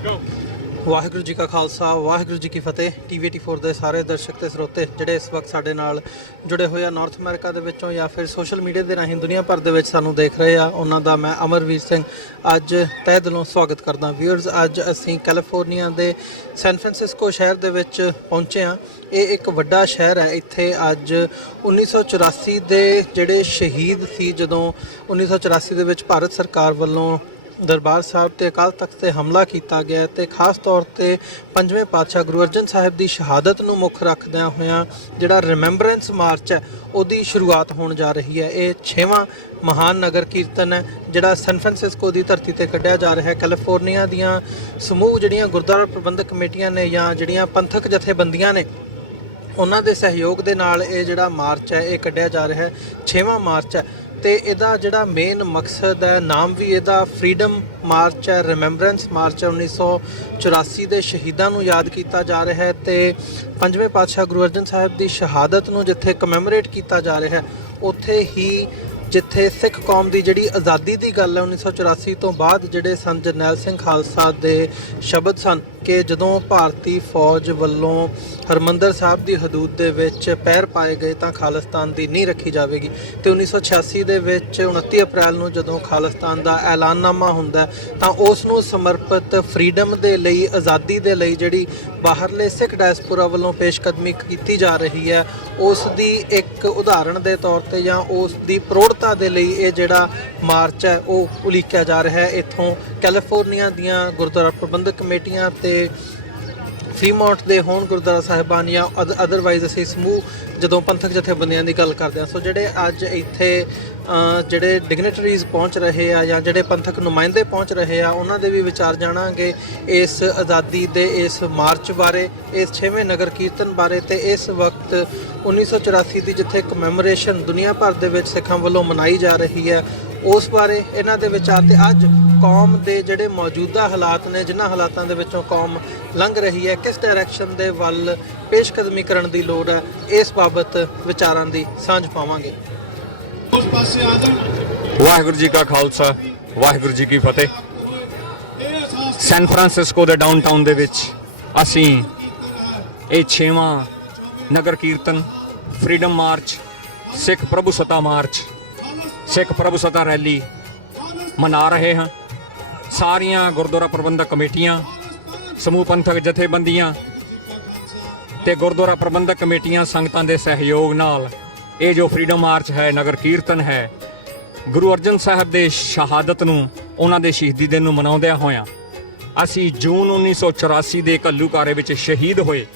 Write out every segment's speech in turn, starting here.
ਵਾਹਿਗੁਰੂ ਜੀ ਕਾ ਖਾਲਸਾ ਵਾਹਿਗੁਰੂ ਜੀ ਕੀ ਫਤਿਹ। TV84 ਦੇ ਸਾਰੇ ਦਰਸ਼ਕ ਤੇ ਸਰੋਤੇ ਜਿਹੜੇ ਇਸ ਵਕਤ ਸਾਡੇ ਨਾਲ ਜੁੜੇ ਹੋਏ ਆ ਨਾਰਥ ਅਮਰੀਕਾ ਦੇ ਵਿੱਚੋਂ ਜਾਂ ਫਿਰ ਸੋਸ਼ਲ ਮੀਡੀਆ ਦੇ ਰਾਹੀਂ ਦੁਨੀਆ ਭਰ ਦੇ ਵਿੱਚ ਸਾਨੂੰ ਦੇਖ ਰਹੇ ਆ, ਉਹਨਾਂ ਦਾ ਮੈਂ ਅਮਰਵੀਰ ਸਿੰਘ ਅੱਜ ਤਹਿ ਦਿਲੋਂ ਸਵਾਗਤ ਕਰਦਾ। ਵਿਊਅਰਸ, ਅੱਜ ਅਸੀਂ ਕੈਲੀਫੋਰਨੀਆ ਦੇ ਸੈਨ ਫਰਾਂਸਿਸਕੋ ਸ਼ਹਿਰ ਦੇ ਵਿੱਚ ਪਹੁੰਚੇ ਆ। ਇਹ ਇੱਕ ਵੱਡਾ ਸ਼ਹਿਰ ਹੈ। ਇੱਥੇ ਅੱਜ 1984 ਦੇ ਜਿਹੜੇ ਸ਼ਹੀਦ ਸੀ, ਜਦੋਂ 1984 ਦੇ ਵਿੱਚ ਭਾਰਤ ਸਰਕਾਰ ਵੱਲੋਂ ਦਰਬਾਰ ਸਾਹਿਬ ਤੇ ਅਕਾਲ ਤਖਤ ਤੇ ਹਮਲਾ ਕੀਤਾ ਗਿਆ ਤੇ ਖਾਸ ਤੌਰ ਤੇ ਪੰਜਵੇਂ ਪਾਤਸ਼ਾਹ ਗੁਰੂ ਅਰਜਨ ਸਾਹਿਬ ਦੀ ਸ਼ਹਾਦਤ ਨੂੰ ਮੁੱਖ ਰੱਖਦਿਆਂ ਹੋਇਆਂ ਜਿਹੜਾ ਰਿਮੈਂਬਰੈਂਸ ਮਾਰਚ ਹੈ ਉਹਦੀ ਸ਼ੁਰੂਆਤ ਹੋਣ ਜਾ ਰਹੀ ਹੈ। ਇਹ 6ਵਾਂ ਮਹਾਨ ਨਗਰ ਕੀਰਤਨ ਹੈ ਜਿਹੜਾ ਸੈਨ ਫਰਾਂਸਿਸਕੋ ਦੀ ਧਰਤੀ ਤੇ ਕੱਢਿਆ ਜਾ ਰਿਹਾ ਹੈ। ਕੈਲੀਫੋਰਨੀਆ ਦੀਆਂ ਸਮੂਹ ਜਿਹੜੀਆਂ ਗੁਰਦੁਆਰਾ ਪ੍ਰਬੰਧਕ ਕਮੇਟੀਆਂ ਨੇ ਜਾਂ ਜਿਹੜੀਆਂ ਪੰਥਕ ਜਥੇਬੰਦੀਆਂ ਨੇ, ਉਹਨਾਂ ਦੇ ਸਹਿਯੋਗ ਦੇ ਨਾਲ ਇਹ ਜਿਹੜਾ ਮਾਰਚ ਹੈ ਇਹ ਕੱਢਿਆ ਜਾ ਰਿਹਾ ਹੈ। 6ਵਾਂ ਮਾਰਚ ਹੈ ਤੇ ਇਹਦਾ ਜਿਹੜਾ ਮੇਨ ਮਕਸਦ ਹੈ, ਨਾਮ ਵੀ ਇਹਦਾ ਫਰੀडम ਮਾਰਚ ਹੈ, ਰਿਮੈਂਬਰੈਂਸ ਮਾਰਚ ਹੈ। 1984 ਦੇ ਸ਼ਹੀਦਾਂ ਨੂੰ ਯਾਦ ਕੀਤਾ ਜਾ ਰਿਹਾ ਹੈ ਤੇ ਪੰਜਵੇਂ ਪਾਤਸ਼ਾਹ ਗੁਰੂ ਅਰਜਨ ਸਾਹਿਬ ਦੀ ਸ਼ਹਾਦਤ ਨੂੰ ਜਿੱਥੇ ਕਮੈਮੋਰੇਟ ਕੀਤਾ ਜਾ ਰਿਹਾ ਹੈ, ਉੱਥੇ ਹੀ ਜਿੱਥੇ ਸਿੱਖ ਕੌਮ ਦੀ ਜਿਹੜੀ ਆਜ਼ਾਦੀ ਦੀ ਗੱਲ ਹੈ 1984 ਤੋਂ ਬਾਅਦ ਜਿਹੜੇ ਸੰਤ ਜਰਨੈਲ ਸਿੰਘ ਖਾਲਸਾ ਦੇ ਸ਼ਬਦ ਸਨ ਕਿ ਜਦੋਂ ਭਾਰਤੀ ਫੌਜ ਵੱਲੋਂ ਹਰਮੰਦਰ ਸਾਹਿਬ ਦੀ ਹਦੂਦ ਦੇ ਵਿੱਚ ਪੈਰ ਪਾਏ ਗਏ ਤਾਂ ਖਾਲਿਸਤਾਨ ਦੀ ਨੀਂਹ ਰੱਖੀ ਜਾਵੇਗੀ। ਤੇ 1986 ਦੇ ਵਿੱਚ 29 ਅਪ੍ਰੈਲ ਨੂੰ ਜਦੋਂ ਖਾਲਿਸਤਾਨ ਦਾ ਐਲਾਨਨਾਮਾ ਹੁੰਦਾ ਤਾਂ ਉਸ ਨੂੰ ਸਮਰਪਿਤ ਫਰੀडम ਦੇ ਲਈ, ਆਜ਼ਾਦੀ ਦੇ ਲਈ ਜਿਹੜੀ ਬਾਹਰਲੇ ਸਿੱਖ ਡਾਇਸਪੋਰਾ ਵੱਲੋਂ ਪੇਸ਼ਕਦਮੀ ਕੀਤੀ ਜਾ ਰਹੀ ਹੈ, ਉਸ ਦੀ ਇੱਕ ਉਦਾਹਰਣ ਦੇ ਤੌਰ ਤੇ ਜਾਂ ਉਸ ਦੀ ਪ੍ਰੋੜਤਾ ਦੇ ਲਈ ਇਹ ਜਿਹੜਾ ਮਾਰਚ ਹੈ ਉਹ ਉਲੀਕਿਆ ਜਾ ਰਿਹਾ ਹੈ। ਇੱਥੋਂ ਕੈਲੀਫੋਰਨੀਆ ਦੀਆਂ ਗੁਰਦੁਆਰਾ ਪ੍ਰਬੰਧਕ ਕਮੇਟੀਆਂ ਤੇ ਫਰੀਮੌਂਟ ਦੇ ਹੋਣ ਗੁਰਦੁਆਰਾ ਸਾਹਿਬਾਨ ਜਾਂ ਅਦਰਵਾਈਜ਼ ਅਸੀਂ ਸਮੂਹ ਜਦੋਂ ਪੰਥਕ ਜਥੇਬੰਦੀਆਂ ਦੀ ਗੱਲ ਕਰਦੇ ਹਾਂ, ਸੋ ਜਿਹੜੇ ਅੱਜ ਇੱਥੇ ਜਿਹੜੇ ਡਿਗਨਿਟਰੀਜ਼ ਪਹੁੰਚ ਰਹੇ ਆ ਜਾਂ ਜਿਹੜੇ ਪੰਥਕ ਨੁਮਾਇੰਦੇ ਪਹੁੰਚ ਰਹੇ ਆ, ਉਹਨਾਂ ਦੇ ਵੀ ਵਿਚਾਰ ਜਾਣਾਂਗੇ ਇਸ ਆਜ਼ਾਦੀ ਦੇ ਇਸ ਮਾਰਚ ਬਾਰੇ, ਇਸ 6ਵੇਂ ਨਗਰ ਕੀਰਤਨ ਬਾਰੇ ਤੇ ਇਸ ਵਕਤ 1984 ਦੀ ਜਿੱਥੇ ਕਮੈਮੋਰੇਸ਼ਨ ਦੁਨੀਆ ਭਰ ਦੇ ਵਿੱਚ ਸਿੱਖਾਂ ਵੱਲੋਂ ਮਨਾਈ ਜਾ ਰਹੀ ਹੈ ਉਸ ਬਾਰੇ ਇਹਨਾਂ ਦੇ ਵਿਚਾਰ। ਤੇ ਅੱਜ ਕੌਮ ਦੇ ਜਿਹੜੇ ਮੌਜੂਦਾ ਹਾਲਾਤ ਨੇ, ਜਿਨ੍ਹਾਂ ਹਾਲਾਤਾਂ ਦੇ ਵਿੱਚੋਂ ਕੌਮ ਲੰਘ ਰਹੀ ਹੈ, ਕਿਸ ਡਾਇਰੈਕਸ਼ਨ ਦੇ ਵੱਲ ਪੇਸ਼ਕਦਮੀ ਕਰਨ ਦੀ ਲੋੜ ਹੈ, ਇਸ ਬਾਬਤ ਵਿਚਾਰਾਂ ਦੀ ਸਾਂਝ ਪਾਵਾਂਗੇ। ਵਾਹਿਗੁਰੂ ਜੀ ਕਾ ਖਾਲਸਾ ਵਾਹਿਗੁਰੂ ਜੀ ਕੀ ਫਤਿਹ। ਸੈਨ ਫਰਾਂਸਿਸਕੋ ਦੇ ਡਾਊਨਟਾਊਨ ਦੇ ਵਿੱਚ ਅਸੀਂ ਇਹ 6ਵਾਂ ਨਗਰ ਕੀਰਤਨ, ਫਰੀडम ਮਾਰਚ, ਸਿੱਖ ਪ੍ਰਭੂ ਸਤਾ ਮਾਰਚ, ਸਿੱਖ ਪ੍ਰਭੂ ਸਤਾ ਰੈਲੀ ਮਨਾ ਰਹੇ ਹਾਂ। ਸਾਰੀਆਂ ਗੁਰਦੁਆਰਾ ਪ੍ਰਬੰਧਕ ਕਮੇਟੀਆਂ, ਸਮੂਹ ਪੰਥਕ ਜਥੇਬੰਦੀਆਂ ਤੇ ਗੁਰਦੁਆਰਾ ਪ੍ਰਬੰਧਕ ਕਮੇਟੀਆਂ ਸੰਗਤਾਂ ਦੇ ਸਹਿਯੋਗ ਨਾਲ ਇਹ ਜੋ ਫਰੀडम ਮਾਰਚ ਹੈ, ਨਗਰ ਕੀਰਤਨ ਹੈ, ਗੁਰੂ ਅਰਜਨ ਸਾਹਿਬ ਦੇ ਸ਼ਹਾਦਤ ਨੂੰ, ਉਹਨਾਂ ਦੇ ਸ਼ਹੀਦੀ ਦਿਨ ਨੂੰ ਮਨਾਉਂਦਿਆਂ ਹੋਇਆਂ ਅਸੀਂ ਜੂਨ 1984 ਦੇ ਘੱਲੂਘਾਰੇ ਵਿੱਚ ਸ਼ਹੀਦ ਹੋਏ,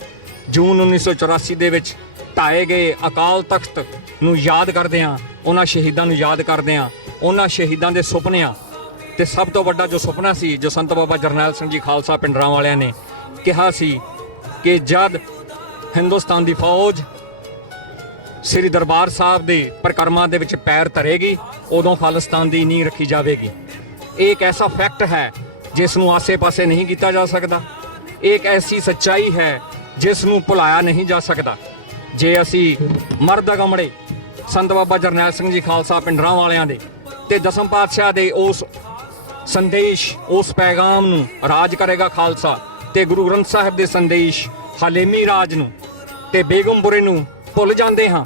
ਜੂਨ 1984 ਦੇ ਵਿੱਚ ਢਾਏ ਗਏ ਅਕਾਲ ਤਖਤ ਨੂੰ ਯਾਦ ਕਰਦੇ ਹਾਂ, ਉਹਨਾਂ ਸ਼ਹੀਦਾਂ ਨੂੰ ਯਾਦ ਕਰਦੇ ਹਾਂ, ਉਹਨਾਂ ਸ਼ਹੀਦਾਂ ਦੇ ਸੁਪਨਿਆਂ ਤੇ ਸਭ ਤੋਂ ਵੱਡਾ ਜੋ ਸੁਪਨਾ ਸੀ, ਜੋ ਸੰਤ ਬਾਬਾ ਜਰਨੈਲ ਸਿੰਘ ਜੀ ਖਾਲਸਾ ਪਿੰਡਰਾਂ ਵਾਲਿਆਂ ਨੇ ਕਿਹਾ ਸੀ ਕਿ ਜਦ ਹਿੰਦੁਸਤਾਨ ਦੀ ਫੌਜ ਸ੍ਰੀ ਦਰਬਾਰ ਸਾਹਿਬ ਦੇ ਪਰਿਕਰਮਾ ਦੇ ਵਿੱਚ ਪੈਰ ਧਰੇਗੀ, ਉਦੋਂ ਖਾਲਿਸਤਾਨ ਦੀ ਨੀਂਹ ਰੱਖੀ ਜਾਵੇਗੀ। ਇਹ ਇੱਕ ਐਸਾ ਫੈਕਟ ਹੈ ਜਿਸ ਨੂੰ ਆਸੇ-ਪਾਸੇ ਨਹੀਂ ਕੀਤਾ ਜਾ ਸਕਦਾ। ਇਹ ਇੱਕ ਐਸੀ ਸੱਚਾਈ ਹੈ ਜਿਸ ਨੂੰ ਭੁਲਾਇਆ ਨਹੀਂ ਜਾ ਸਕਦਾ। ਜੇ ਅਸੀਂ ਮਰਦ ਅਗਮੜੇ ਸੰਤ ਬਾਬਾ ਜਰਨੈਲ ਸਿੰਘ ਜੀ ਖਾਲਸਾ ਪਿੰਡਰਾਂ ਵਾਲਿਆਂ ਦੇ ਤੇ ਦਸਮ ਪਾਤਸ਼ਾਹ ਦੇ ਉਸ ਸੰਦੇਸ਼, ਉਸ ਪੈਗਾਮ ਨੂੰ, ਰਾਜ ਕਰੇਗਾ ਖਾਲਸਾ, ਤੇ ਗੁਰੂ ਗ੍ਰੰਥ ਸਾਹਿਬ ਦੇ ਸੰਦੇਸ਼, ਹਲੇਮੀ ਰਾਜ ਨੂੰ ਤੇ ਬੇਗਮਪੁਰੇ ਨੂੰ ਭੁੱਲ ਜਾਂਦੇ ਹਾਂ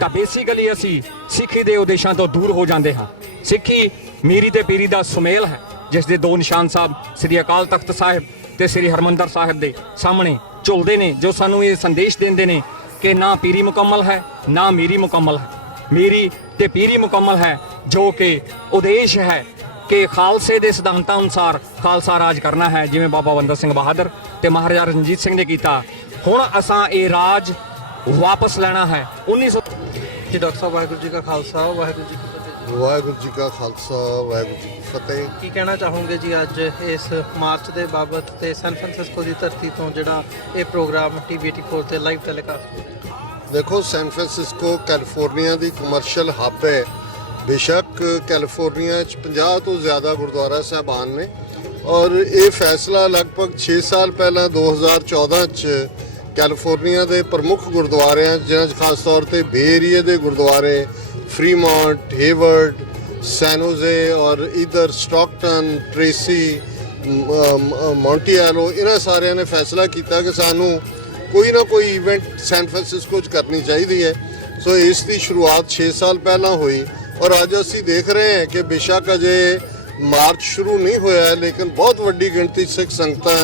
ਤਾਂ ਬੇਸਿਕਲੀ ਅਸੀਂ ਸਿੱਖੀ ਦੇ ਉਦੇਸ਼ਾਂ ਤੋਂ ਦੂਰ ਹੋ ਜਾਂਦੇ ਹਾਂ। ਸਿੱਖੀ ਮੀਰੀ ਤੇ ਪੀਰੀ ਦਾ ਸੁਮੇਲ ਹੈ, ਜਿਸ ਦੇ ਦੋ ਨਿਸ਼ਾਨ ਸਾਹਿਬ ਸ੍ਰੀ ਅਕਾਲ ਤਖਤ ਸਾਹਿਬ ਤੇ ਸ੍ਰੀ ਹਰਮੰਦਰ ਸਾਹਿਬ ਦੇ ਸਾਹਮਣੇ ਝੁਲਦੇ ਨੇ, ਜੋ ਸਾਨੂੰ ਇਹ ਸੰਦੇਸ਼ ਦਿੰਦੇ ਨੇ ਕਿ ਨਾ ਪੀਰੀ ਮੁਕੰਮਲ ਹੈ, ਨਾ ਮੀਰੀ ਮੁਕੰਮਲ ਹੈ। ਮੀਰੀ ਤੇ ਪੀਰੀ ਮੁਕੰਮਲ ਹੈ, ਜੋ ਕਿ ਉਦੇਸ਼ ਹੈ ਕਿ ਖਾਲਸੇ ਦੇ ਸਿਧਾਂਤਾਂ ਅਨੁਸਾਰ ਖਾਲਸਾ ਰਾਜ ਕਰਨਾ ਹੈ, ਜਿਵੇਂ ਬਾਬਾ ਬੰਦਾ ਸਿੰਘ ਬਹਾਦਰ ਤੇ ਮਹਾਰਾਜਾ ਰਣਜੀਤ ਸਿੰਘ ਨੇ ਕੀਤਾ। ਹੁਣ ਅਸਾਂ ਇਹ ਰਾਜ ਵਾਪਸ ਲੈਣਾ ਹੈ। 1900 ਜੀ ਡਾਕਟਰ ਸਾਹਿਬ, ਵਾਹਿਗੁਰੂ ਜੀ ਕਾ ਖਾਲਸਾ ਵਾਹਿਗੁਰੂ ਜੀ ਕੀ ਫਤਿਹ। ਵਾਹਿਗੁਰੂ ਜੀ ਕਾ ਖਾਲਸਾ ਵਾਹਿਗੁਰੂ ਜੀ ਕੀ ਫਤਿਹ। ਕੀ ਕਹਿਣਾ ਚਾਹੋਗੇ ਜੀ ਅੱਜ ਇਸ ਮਾਰਚ ਦੇ ਬਾਬਤ ਤੇ ਸੈਨ ਫਰਾਂਸਿਸਕੋ ਦੀ ਧਰਤੀ ਤੋਂ ਜਿਹੜਾ ਇਹ ਪ੍ਰੋਗਰਾਮ TV84 ਤੇ ਲਾਈਵ ਟੈਲੀਕਾਸਟ? ਦੇਖੋ, ਸੈਨ ਫਰਾਂਸਿਸਕੋ ਕੈਲੀਫੋਰਨੀਆ ਦੀ ਕਮਰਸ਼ੀਅਲ ਹੱਬ ਹੈ। ਬੇਸ਼ੱਕ ਕੈਲੀਫੋਰਨੀਆ 'ਚ 50 ਤੋਂ ਜ਼ਿਆਦਾ ਗੁਰਦੁਆਰਾ ਸਾਹਿਬਾਨ ਨੇ ਔਰ ਇਹ ਫੈਸਲਾ ਲਗਭਗ 6 ਸਾਲ ਪਹਿਲਾਂ 2014 'ਚ ਕੈਲੀਫੋਰਨੀਆ ਦੇ ਪ੍ਰਮੁੱਖ ਗੁਰਦੁਆਰਿਆਂ ਜਿਨ੍ਹਾਂ 'ਚ ਖਾਸ ਤੌਰ ਤੇ ਬੇ ਏਰੀਏ ਦੇ ਗੁਰਦੁਆਰੇ ਫਰੀਮੌਂਟ, ਹੇਵਰਡ, ਸੈਨ ਹੋਜ਼ੇ ਔਰ ਇਧਰ ਸਟਾਕਟਨ, ਟ੍ਰੇਸੀ, ਮੌਂਟੀਐਲੋ, ਇਹਨਾਂ ਸਾਰਿਆਂ ਨੇ ਫੈਸਲਾ ਕੀਤਾ ਕਿ ਸਾਨੂੰ ਕੋਈ ਨਾ ਕੋਈ ਇਵੈਂਟ ਸੈਨ ਫਰਾਂਸਿਸਕੋ 'ਚ ਕਰਨੀ ਚਾਹੀਦੀ ਹੈ। ਸੋ ਇਸ ਦੀ ਸ਼ੁਰੂਆਤ 6 ਸਾਲ ਪਹਿਲਾਂ ਹੋਈ ਔਰ ਅੱਜ ਅਸੀਂ ਦੇਖ ਰਹੇ ਹਾਂ ਕਿ ਬੇਸ਼ੱਕ ਅਜੇ ਮਾਰਚ ਸ਼ੁਰੂ ਨਹੀਂ ਹੋਇਆ ਹੈ, ਲੇਕਿਨ ਬਹੁਤ ਵੱਡੀ ਗਿਣਤੀ ਸਿੱਖ ਸੰਗਤਾਂ